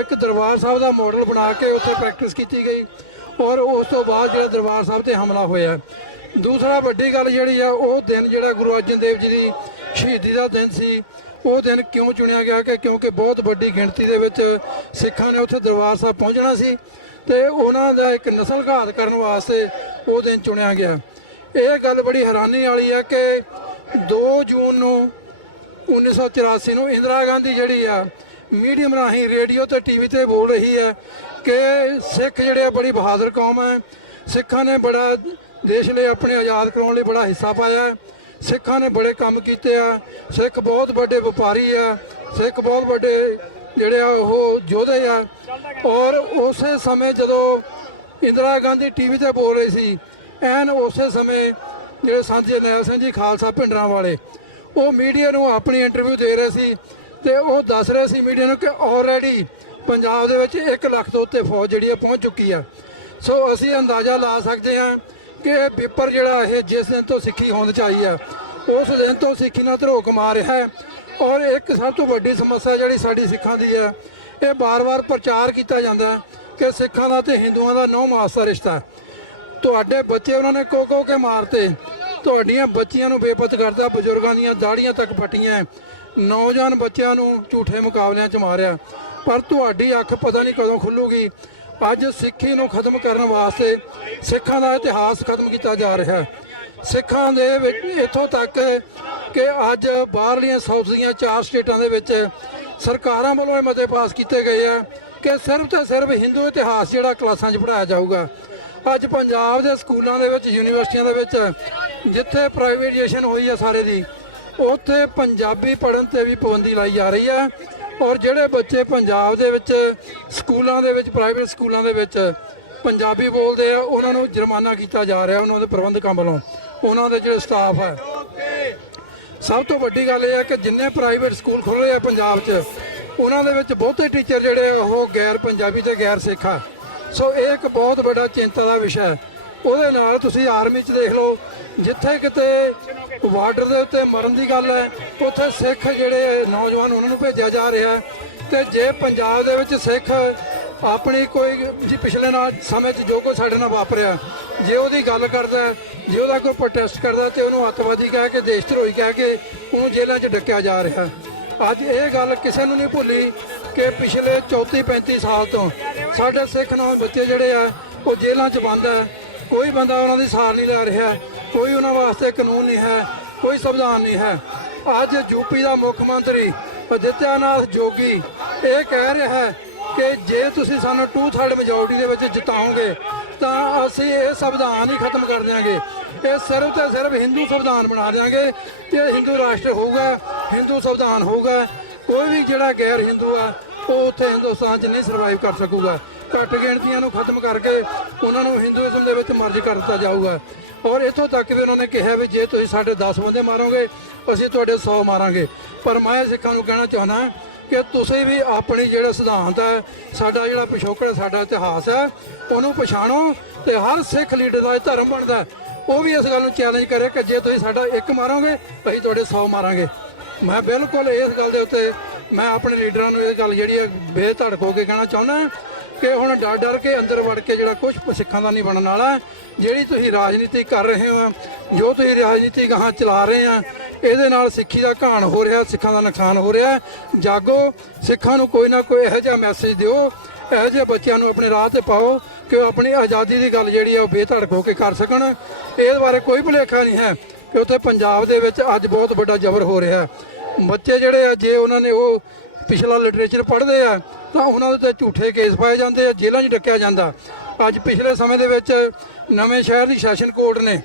ਇੱਕ ਦਰਬਾਰ ਸਾਹਿਬ ਦਾ ਮਾਡਲ ਬਣਾ ਕੇ ਉੱਥੇ ਪ੍ਰੈਕਟਿਸ ਕੀਤੀ ਗਈ ਔਰ ਉਸ ਤੋਂ ਬਾਅਦ ਜਿਹੜਾ ਦਰਬਾਰ ਸਾਹਿਬ ਤੇ ਹਮਲਾ ਹੋਇਆ। ਦੂਸਰਾ ਵੱਡੀ ਗੱਲ ਜਿਹੜੀ ਆ, ਉਹ ਦਿਨ ਜਿਹੜਾ ਗੁਰੂ ਅਰਜਨ ਦੇਵ ਜੀ ਦੀ ਸ਼ਹੀਦੀ ਦਾ ਦਿਨ ਸੀ, ਉਹ ਦਿਨ ਕਿਉਂ ਚੁਣਿਆ ਗਿਆ ਕਿ ਕਿਉਂਕਿ ਬਹੁਤ ਵੱਡੀ ਗਿਣਤੀ ਦੇ ਵਿੱਚ ਸਿੱਖਾਂ ਨੇ ਉੱਥੇ ਦਰਬਾਰ ਸਾਹਿਬ ਪਹੁੰਚਣਾ ਸੀ ਤੇ ਉਹਨਾਂ ਦਾ ਇੱਕ ਨਸਲ ਘਾਤ ਕਰਨ ਵਾਸਤੇ ਉਹ ਦਿਨ ਚੁਣਿਆ ਗਿਆ। ਇਹ ਗੱਲ ਬੜੀ ਹੈਰਾਨੀ ਵਾਲੀ ਹੈ ਕਿ 2 ਜੂਨ ਨੂੰ 1984 ਨੂੰ ਇੰਦਰਾ ਗਾਂਧੀ ਜਿਹੜੀ ਆ ਮੀਡੀਅਮ ਰਾਹੀਂ ਰੇਡੀਓ ਤੇ ਟੀਵੀ ਤੇ ਬੋਲ ਰਹੀ ਹੈ ਕਿ ਸਿੱਖ ਜਿਹੜੇ ਆ ਬੜੀ ਬਹਾਦਰ ਕੌਮ ਹੈ, ਸਿੱਖਾਂ ਨੇ ਬੜਾ ਦੇਸ਼ ਲਈ ਆਪਣੇ ਆਜ਼ਾਦ ਕਰਾਉਣ ਲਈ ਬੜਾ ਹਿੱਸਾ ਪਾਇਆ, ਸਿੱਖਾਂ ਨੇ ਬੜੇ ਕੰਮ ਕੀਤੇ ਆ, ਸਿੱਖ ਬਹੁਤ ਵੱਡੇ ਵਪਾਰੀ ਆ, ਸਿੱਖ ਬਹੁਤ ਵੱਡੇ ਜਿਹੜੇ ਆ ਉਹ ਯੋਧੇ ਆ। ਔਰ ਉਸੇ ਸਮੇਂ ਜਦੋਂ ਇੰਦਰਾ ਗਾਂਧੀ ਟੀਵੀ ਤੇ ਬੋਲ ਰਹੀ ਸੀ, ਐਨ ਉਸੇ ਸਮੇਂ ਜਿਹੜੇ ਸੰਤ ਜਰਨੈਲ ਸਿੰਘ ਜੀ ਖਾਲਸਾ ਭਿੰਡਰਾਂ ਵਾਲੇ ਉਹ ਮੀਡੀਆ ਨੂੰ ਆਪਣੀ ਇੰਟਰਵਿਊ ਦੇ ਰਹੇ ਸੀ ਤੇ ਉਹ ਦੱਸ ਰਹੇ ਸੀ ਮੀਡੀਆ ਨੂੰ ਕਿ ਆਲਰੇਡੀ ਪੰਜਾਬ ਦੇ ਵਿੱਚ 1 ਲੱਖ ਤੋਂ ਉੱਤੇ ਫੌਜ ਜਿਹੜੀ ਆ ਪਹੁੰਚ ਚੁੱਕੀ ਆ। ਸੋ ਅਸੀਂ ਅੰਦਾਜ਼ਾ ਲਾ ਸਕਦੇ ਹਾਂ ਕਿ ਇਹ ਪੇਪਰ ਜਿਹੜਾ ਇਹ ਜਿਸ ਦਿਨ ਤੋਂ ਸਿੱਖੀ ਹੋਂਦ 'ਚ ਆਈ ਆ ਉਸ ਦਿਨ ਤੋਂ ਸਿੱਖੀ ਨਾਲ ਧਰੋਕ ਮਾਰ ਰਿਹਾ ਹੈ। ਔਰ ਇੱਕ ਸਭ ਤੋਂ ਵੱਡੀ ਸਮੱਸਿਆ ਜਿਹੜੀ ਸਾਡੀ ਸਿੱਖਾਂ ਦੀ ਹੈ, ਇਹ ਬਾਰ-ਬਾਰ ਪ੍ਰਚਾਰ ਕੀਤਾ ਜਾਂਦਾ ਕਿ ਸਿੱਖਾਂ ਦਾ ਤੇ ਹਿੰਦੂਆਂ ਦਾ 9 ਮਾਸ ਦਾ ਰਿਸ਼ਤਾ। ਤੁਹਾਡੇ ਬੱਚੇ ਉਹਨਾਂ ਨੇ ਕੋਹ ਕੇ ਮਾਰਤੇ, ਤੁਹਾਡੀਆਂ ਬੱਚੀਆਂ ਨੂੰ ਬੇਪਤ ਕਰਦਾ, ਬਜ਼ੁਰਗਾਂ ਦੀਆਂ ਦਾੜੀਆਂ ਤੱਕ ਪੱਟੀਆਂ, ਨੌਜਵਾਨ ਬੱਚਿਆਂ ਨੂੰ ਝੂਠੇ ਮੁਕਾਬਲਿਆਂ 'ਚ ਮਾਰਿਆ, ਪਰ ਤੁਹਾਡੀ ਅੱਖ ਪਤਾ ਨਹੀਂ ਕਦੋਂ ਖੁੱਲੂਗੀ। ਅੱਜ ਸਿੱਖੀ ਨੂੰ ਖਤਮ ਕਰਨ ਵਾਸਤੇ ਸਿੱਖਾਂ ਦਾ ਇਤਿਹਾਸ ਖਤਮ ਕੀਤਾ ਜਾ ਰਿਹਾ ਹੈ। ਸਿੱਖਾਂ ਦੇ ਵਿੱਚ ਇੱਥੋਂ ਤੱਕ ਕਿ ਅੱਜ ਬਾਹਰਲੀਆਂ ਸਾਊਥ ਦੀਆਂ 4 ਸਟੇਟਾਂ ਦੇ ਵਿੱਚ ਸਰਕਾਰਾਂ ਵੱਲੋਂ ਇਹ ਮਤੇ ਪਾਸ ਕੀਤੇ ਗਏ ਆ ਕਿ ਸਿਰਫ ਤੇ ਸਿਰਫ ਹਿੰਦੂ ਇਤਿਹਾਸ ਜਿਹੜਾ ਕਲਾਸਾਂ 'ਚ ਪੜ੍ਹਾਇਆ ਜਾਊਗਾ। ਅੱਜ ਪੰਜਾਬ ਦੇ ਸਕੂਲਾਂ ਦੇ ਵਿੱਚ, ਯੂਨੀਵਰਸਿਟੀਆਂ ਦੇ ਵਿੱਚ ਜਿੱਥੇ ਪ੍ਰਾਈਵੇਟਾਈਜੇਸ਼ਨ ਹੋਈ ਆ ਸਾਰੇ ਦੀ, ਉੱਥੇ ਪੰਜਾਬੀ ਪੜ੍ਹਨ ਤੇ ਵੀ ਪਾਬੰਦੀ ਲਾਈ ਜਾ ਰਹੀ ਹੈ। ਔਰ ਜਿਹੜੇ ਬੱਚੇ ਪੰਜਾਬ ਦੇ ਵਿੱਚ ਸਕੂਲਾਂ ਦੇ ਵਿੱਚ, ਪ੍ਰਾਈਵੇਟ ਸਕੂਲਾਂ ਦੇ ਵਿੱਚ ਪੰਜਾਬੀ ਬੋਲਦੇ ਆ, ਉਹਨਾਂ ਨੂੰ ਜੁਰਮਾਨਾ ਕੀਤਾ ਜਾ ਰਿਹਾ ਉਹਨਾਂ ਦੇ ਪ੍ਰਬੰਧਕਾਂ ਵੱਲੋਂ, ਉਹਨਾਂ ਦੇ ਜਿਹੜੇ ਸਟਾਫ ਹੈ। ਸਭ ਤੋਂ ਵੱਡੀ ਗੱਲ ਇਹ ਹੈ ਕਿ ਜਿੰਨੇ ਪ੍ਰਾਈਵੇਟ ਸਕੂਲ ਖੁੱਲ੍ਹੇ ਆ ਪੰਜਾਬ 'ਚ, ਉਹਨਾਂ ਦੇ ਵਿੱਚ ਬਹੁਤੇ ਟੀਚਰ ਜਿਹੜੇ ਉਹ ਗੈਰ ਪੰਜਾਬੀ ਤੇ ਗੈਰ ਸਿੱਖ ਆ। ਸੋ ਇਹ ਇੱਕ ਬਹੁਤ ਵੱਡਾ ਚਿੰਤਾ ਦਾ ਵਿਸ਼ਾ ਹੈ। ਉਹਦੇ ਨਾਲ ਤੁਸੀਂ ਆਰਮੀ 'ਚ ਦੇਖ ਲਓ, ਜਿੱਥੇ ਕਿਤੇ ਬਾਰਡਰ ਦੇ ਉੱਤੇ ਮਰਨ ਦੀ ਗੱਲ ਹੈ, ਉੱਥੇ ਸਿੱਖ ਜਿਹੜੇ ਨੌਜਵਾਨ ਉਹਨਾਂ ਨੂੰ ਭੇਜਿਆ ਜਾ ਰਿਹਾ। ਤੇ ਜੇ ਪੰਜਾਬ ਦੇ ਵਿੱਚ ਸਿੱਖ ਆਪਣੀ ਕੋਈ ਜੀ ਪਿਛਲੇ ਨਾਲ ਸਮੇਂ 'ਚ ਜੋ ਕੁਝ ਸਾਡੇ ਨਾਲ ਵਾਪਰਿਆ, ਜੇ ਉਹਦੀ ਗੱਲ ਕਰਦਾ, ਜੇ ਉਹਦਾ ਕੋਈ ਪ੍ਰੋਟੈਸਟ ਕਰਦਾ, ਤੇ ਉਹਨੂੰ ਅੱਤਵਾਦੀ ਕਹਿ ਕੇ, ਦੇਸ਼ ਧਰੋਹੀ ਕਹਿ ਕੇ ਉਹਨੂੰ ਜੇਲ੍ਹਾਂ 'ਚ ਡੱਕਿਆ ਜਾ ਰਿਹਾ। ਅੱਜ ਇਹ ਗੱਲ ਕਿਸੇ ਨੂੰ ਨਹੀਂ ਭੁੱਲੀ ਕਿ ਪਿਛਲੇ 34-35 ਸਾਲ ਤੋਂ ਸਾਡੇ ਸਿੱਖ ਨੌ ਬੱਚੇ ਜਿਹੜੇ ਆ ਉਹ ਜੇਲ੍ਹਾਂ 'ਚ ਬੰਦ ਹੈ। ਕੋਈ ਬੰਦਾ ਉਹਨਾਂ ਦੀ ਸਾਰ ਨਹੀਂ ਲੈ ਰਿਹਾ, ਕੋਈ ਉਹਨਾਂ ਵਾਸਤੇ ਕਾਨੂੰਨ ਨਹੀਂ ਹੈ, ਕੋਈ ਸੰਵਿਧਾਨ ਨਹੀਂ ਹੈ। ਅੱਜ ਯੂਪੀ ਦਾ ਮੁੱਖ ਮੰਤਰੀ ਆਦਿੱਤਿਆਨਾਥ ਜੋਗੀ ਇਹ ਕਹਿ ਰਿਹਾ ਹੈ ਕਿ ਜੇ ਤੁਸੀਂ ਸਾਨੂੰ 2/3 ਮੈਜੋਰਟੀ ਦੇ ਵਿੱਚ ਜਿਤਾਓਗੇ ਤਾਂ ਅਸੀਂ ਇਹ ਸੰਵਿਧਾਨ ਹੀ ਖਤਮ ਕਰ ਦਿਆਂਗੇ। ਇਹ ਸਿਰਫ ਤੇ ਸਿਰਫ ਹਿੰਦੂ ਸੰਵਿਧਾਨ ਬਣਾ ਦਿਆਂਗੇ ਤੇ ਹਿੰਦੂ ਰਾਸ਼ਟਰ ਹੋਊਗਾ, ਹਿੰਦੂ ਸੰਵਿਧਾਨ ਹੋਊਗਾ। ਕੋਈ ਵੀ ਜਿਹੜਾ ਗੈਰ ਹਿੰਦੂ ਆ ਉਹ ਉੱਥੇ ਹਿੰਦੁਸਤਾਨ 'ਚ ਨਹੀਂ ਸਰਵਾਈਵ ਕਰ ਸਕੂਗਾ। ਘੱਟ ਗਿਣਤੀਆਂ ਨੂੰ ਖਤਮ ਕਰਕੇ ਉਹਨਾਂ ਨੂੰ ਹਿੰਦੂਇਜ਼ਮ ਦੇ ਵਿੱਚ ਮਰਜ ਕਰ ਦਿੱਤਾ ਜਾਊਗਾ। ਔਰ ਇੱਥੋਂ ਤੱਕ ਵੀ ਉਹਨਾਂ ਨੇ ਕਿਹਾ ਵੀ ਜੇ ਤੁਸੀਂ ਸਾਡੇ 10 ਬੰਦੇ ਮਾਰੋਗੇ, ਅਸੀਂ ਤੁਹਾਡੇ 100 ਮਾਰਾਂਗੇ। ਪਰ ਮੈਂ ਸਿੱਖਾਂ ਨੂੰ ਕਹਿਣਾ ਚਾਹੁੰਦਾ ਕਿ ਤੁਸੀਂ ਵੀ ਆਪਣੀ ਜਿਹੜਾ ਸਿਧਾਂਤ ਹੈ, ਸਾਡਾ ਜਿਹੜਾ ਪਿਛੋਕੜ, ਸਾਡਾ ਇਤਿਹਾਸ ਹੈ, ਉਹਨੂੰ ਪਛਾਣੋ। ਤੇ ਹਰ ਸਿੱਖ ਲੀਡਰ ਦਾ ਇਹ ਧਰਮ ਬਣਦਾ ਉਹ ਵੀ ਇਸ ਗੱਲ ਨੂੰ ਚੈਲੰਜ ਕਰੇ ਕਿ ਜੇ ਤੁਸੀਂ ਸਾਡਾ 1 ਮਾਰੋਗੇ, ਅਸੀਂ ਤੁਹਾਡੇ 100 ਮਾਰਾਂਗੇ। ਮੈਂ ਬਿਲਕੁਲ ਇਸ ਗੱਲ ਦੇ ਉੱਤੇ ਮੈਂ ਆਪਣੇ ਲੀਡਰਾਂ ਨੂੰ ਇਹ ਗੱਲ ਜਿਹੜੀ ਹੈ ਬੇਧੜਕ ਹੋ ਕੇ ਕਹਿਣਾ ਚਾਹੁੰਦਾ ਕਿ ਹੁਣ ਡਰ ਡਰ ਕੇ ਅੰਦਰ ਵੜ ਕੇ ਜਿਹੜਾ ਕੁਝ ਸਿੱਖਾਂ ਦਾ ਨਹੀਂ ਬਣਨ ਵਾਲਾ। ਜਿਹੜੀ ਤੁਸੀਂ ਰਾਜਨੀਤੀ ਕਰ ਰਹੇ ਹੋ, ਜੋ ਤੁਸੀਂ ਰਾਜਨੀਤੀ ਗਾਹਾਂ ਚਲਾ ਰਹੇ ਆ, ਇਹਦੇ ਨਾਲ ਸਿੱਖੀ ਦਾ ਘਾਣ ਹੋ ਰਿਹਾ, ਸਿੱਖਾਂ ਦਾ ਨੁਕਸਾਨ ਹੋ ਰਿਹਾ। ਜਾਗੋ, ਸਿੱਖਾਂ ਨੂੰ ਕੋਈ ਨਾ ਕੋਈ ਇਹੋ ਜਿਹਾ ਮੈਸੇਜ ਦਿਓ, ਇਹੋ ਜਿਹੇ ਬੱਚਿਆਂ ਨੂੰ ਆਪਣੇ ਰਾਹ ਤੇ ਪਾਓ ਕਿ ਉਹ ਆਪਣੀ ਆਜ਼ਾਦੀ ਦੀ ਗੱਲ ਜਿਹੜੀ ਹੈ ਉਹ ਬੇਧੜਕ ਹੋ ਕੇ ਕਰ ਸਕਣ। ਇਹਦੇ ਬਾਰੇ ਕੋਈ ਭੁਲੇਖਾ ਨਹੀਂ ਹੈ ਕਿ ਉੱਥੇ ਪੰਜਾਬ ਦੇ ਵਿੱਚ ਅੱਜ ਬਹੁਤ ਵੱਡਾ ਜ਼ਬਰ ਹੋ ਰਿਹਾ। ਬੱਚੇ ਜਿਹੜੇ ਆ, ਜੇ ਉਹਨਾਂ ਨੇ ਉਹ ਪਿਛਲਾ ਲਿਟਰੇਚਰ ਪੜ੍ਹਦੇ ਆ ਤਾਂ ਉਹਨਾਂ ਦੇ ਉੱਤੇ ਝੂਠੇ ਕੇਸ ਪਾਏ ਜਾਂਦੇ ਆ, ਜੇਲ੍ਹਾਂ 'ਚ ਡੱਕਿਆ ਜਾਂਦਾ। ਅੱਜ ਪਿਛਲੇ ਸਮੇਂ ਦੇ ਵਿੱਚ ਨਵੇਂ ਸ਼ਹਿਰ ਦੀ ਸੈਸ਼ਨ ਕੋਰਟ ਨੇ